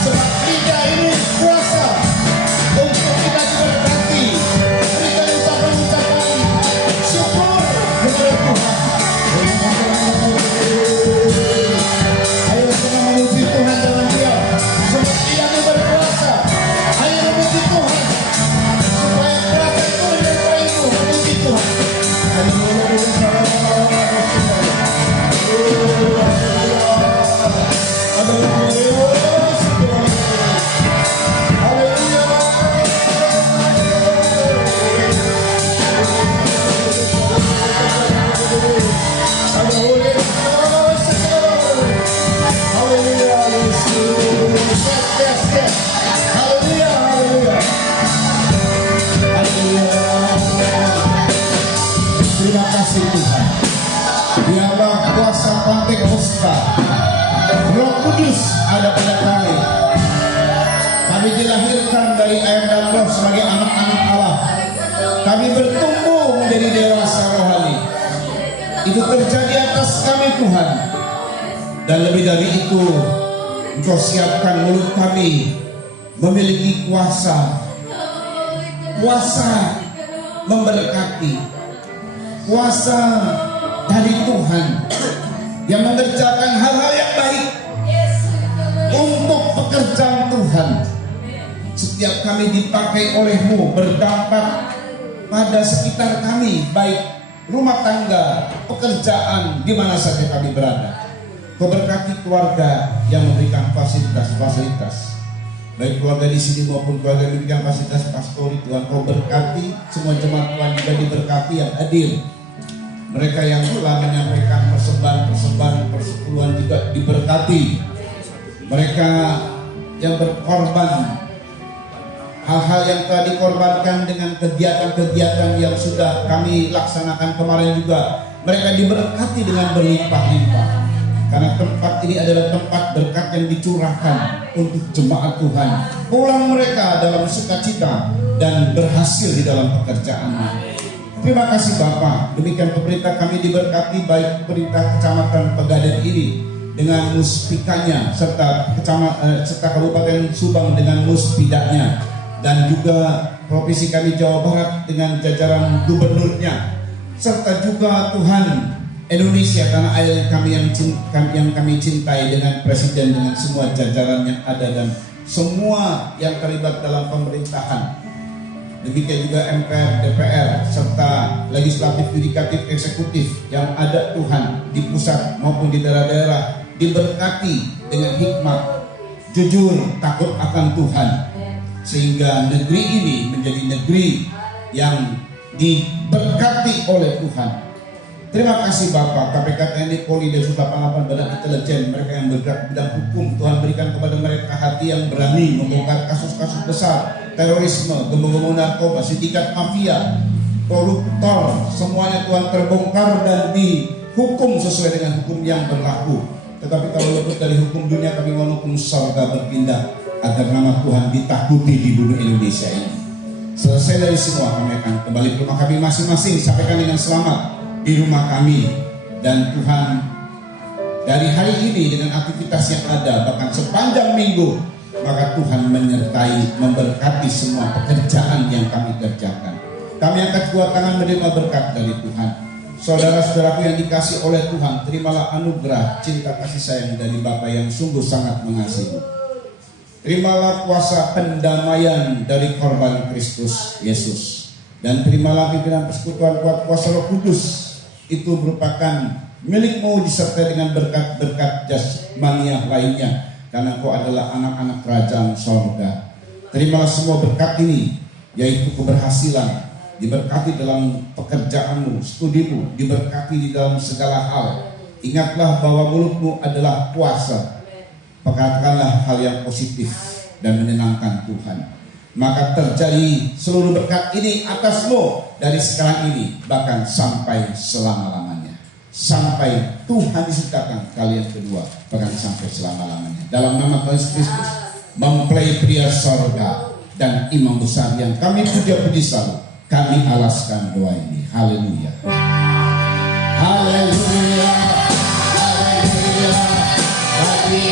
Sebab lidah ini kuasa untuk kita diberkati. Berikan ucapan-ucapan syukur kepada Tuhan. Ayo kita memuji Tuhan dalam diam. Sebab lidahnya berkuasa. Ayo memuji Tuhan. Supaya kuasa itu menyertaimu. Memuji Tuhan. Terima kasih Tuhan. Biarlah kuasa Pentekosta Roh Kudus ada pada kami. Kami dilahirkan dari air dan roh sebagai anak-anak Allah. Kami bertumbuh menjadi dewasa rohani. Itu terjadi atas kami Tuhan. Dan lebih dari itu, Engkau siapkan mulut kami memiliki kuasa. Kuasa memberkati. Kuasa dari Tuhan yang mengerjakan hal-hal yang baik untuk pekerjaan Tuhan. Setiap kami dipakai oleh-Mu berdampak pada sekitar kami, baik rumah tangga, pekerjaan, di mana saja kami berada. Kau berkati keluarga yang memberikan fasilitas-fasilitas, baik keluarga di sini maupun keluarga yang memberikan fasilitas pastori. Tuhan, Kau berkati semua jemaat Tuhan juga diberkati yang hadir. Mereka yang telah menyampaikan persembahan persepuluhan juga diberkati. Mereka yang berkorban, hal-hal yang telah dikorbankan dengan kegiatan-kegiatan yang sudah kami laksanakan kemarin juga, mereka diberkati dengan berlimpah-limpah. Karena tempat ini adalah tempat berkat yang dicurahkan untuk jemaat Tuhan. Pulang mereka dalam sukacita dan berhasil di dalam pekerjaannya. Terima kasih Bapak. Demikian pemerintah kami diberkati, baik pemerintah Kecamatan Pegadaian ini dengan muspikanya, serta Kabupaten Subang dengan muspidanya, dan juga provinsi kami Jawa Barat dengan jajaran gubernurnya, serta juga Tuhan Indonesia tanah air kami yang kami cintai, dengan presiden, dengan semua jajaran yang ada dan semua yang terlibat dalam pemerintahan. Demikian juga MPR, DPR, serta legislatif, yudikatif, eksekutif yang ada Tuhan di pusat maupun di daerah-daerah, diberkati dengan hikmat, jujur, takut akan Tuhan, sehingga negeri ini menjadi negeri yang diberkati oleh Tuhan. Terima kasih Bapak. KPK, TNI, Polri, Densus 88, Badan Intelijen, mereka yang bergerak bidang hukum, Tuhan berikan kepada mereka hati yang berani membongkar kasus-kasus besar, terorisme, gembong-gembong narkoba, sindikat mafia, koruptor, semuanya Tuhan terbongkar dan dihukum sesuai dengan hukum yang berlaku. Tetapi kalau luput dari hukum dunia, kami mohon hukum surga berpindah agar nama Tuhan ditakuti di bumi Indonesia ini. Selesai dari semua, kami akan kembali ke rumah kami masing-masing, sampaikan dengan selamat di rumah kami. Dan Tuhan, dari hari ini dengan aktivitas yang ada, bahkan sepanjang minggu, maka Tuhan menyertai, memberkati semua pekerjaan yang kami kerjakan. Kami angkat kedua tangan menerima berkat dari Tuhan. Saudara-saudaraku yang dikasih oleh Tuhan, terimalah anugerah cinta kasih sayang dari Bapa yang sungguh sangat mengasihi. Terimalah kuasa pendamaian dari korban Kristus Yesus, dan terimalah pimpinan persekutuan kuat kuasa Roh Kudus. Itu merupakan milikmu disertai dengan berkat-berkat jasmaniah lainnya, karena Engkau adalah anak-anak kerajaan sorga. Terimalah semua berkat ini, yaitu keberhasilan, diberkati dalam pekerjaanmu, studimu, diberkati di dalam segala hal. Ingatlah bahwa mulutmu adalah puasa. Katakanlah hal yang positif dan menyenangkan Tuhan. Maka terjadi seluruh berkat ini atasmu dari sekarang ini, bahkan sampai selama-lamanya. Sampai Tuhan disertakan kali yang kedua, bahkan sampai selama-lamanya. Dalam nama Tuhan Yesus Kristus, mempelai pria sorga, dan imam besar yang kami puja-puji selalu. Kami alaskan doa ini. Haleluya. Haleluya. Haleluya. Bagi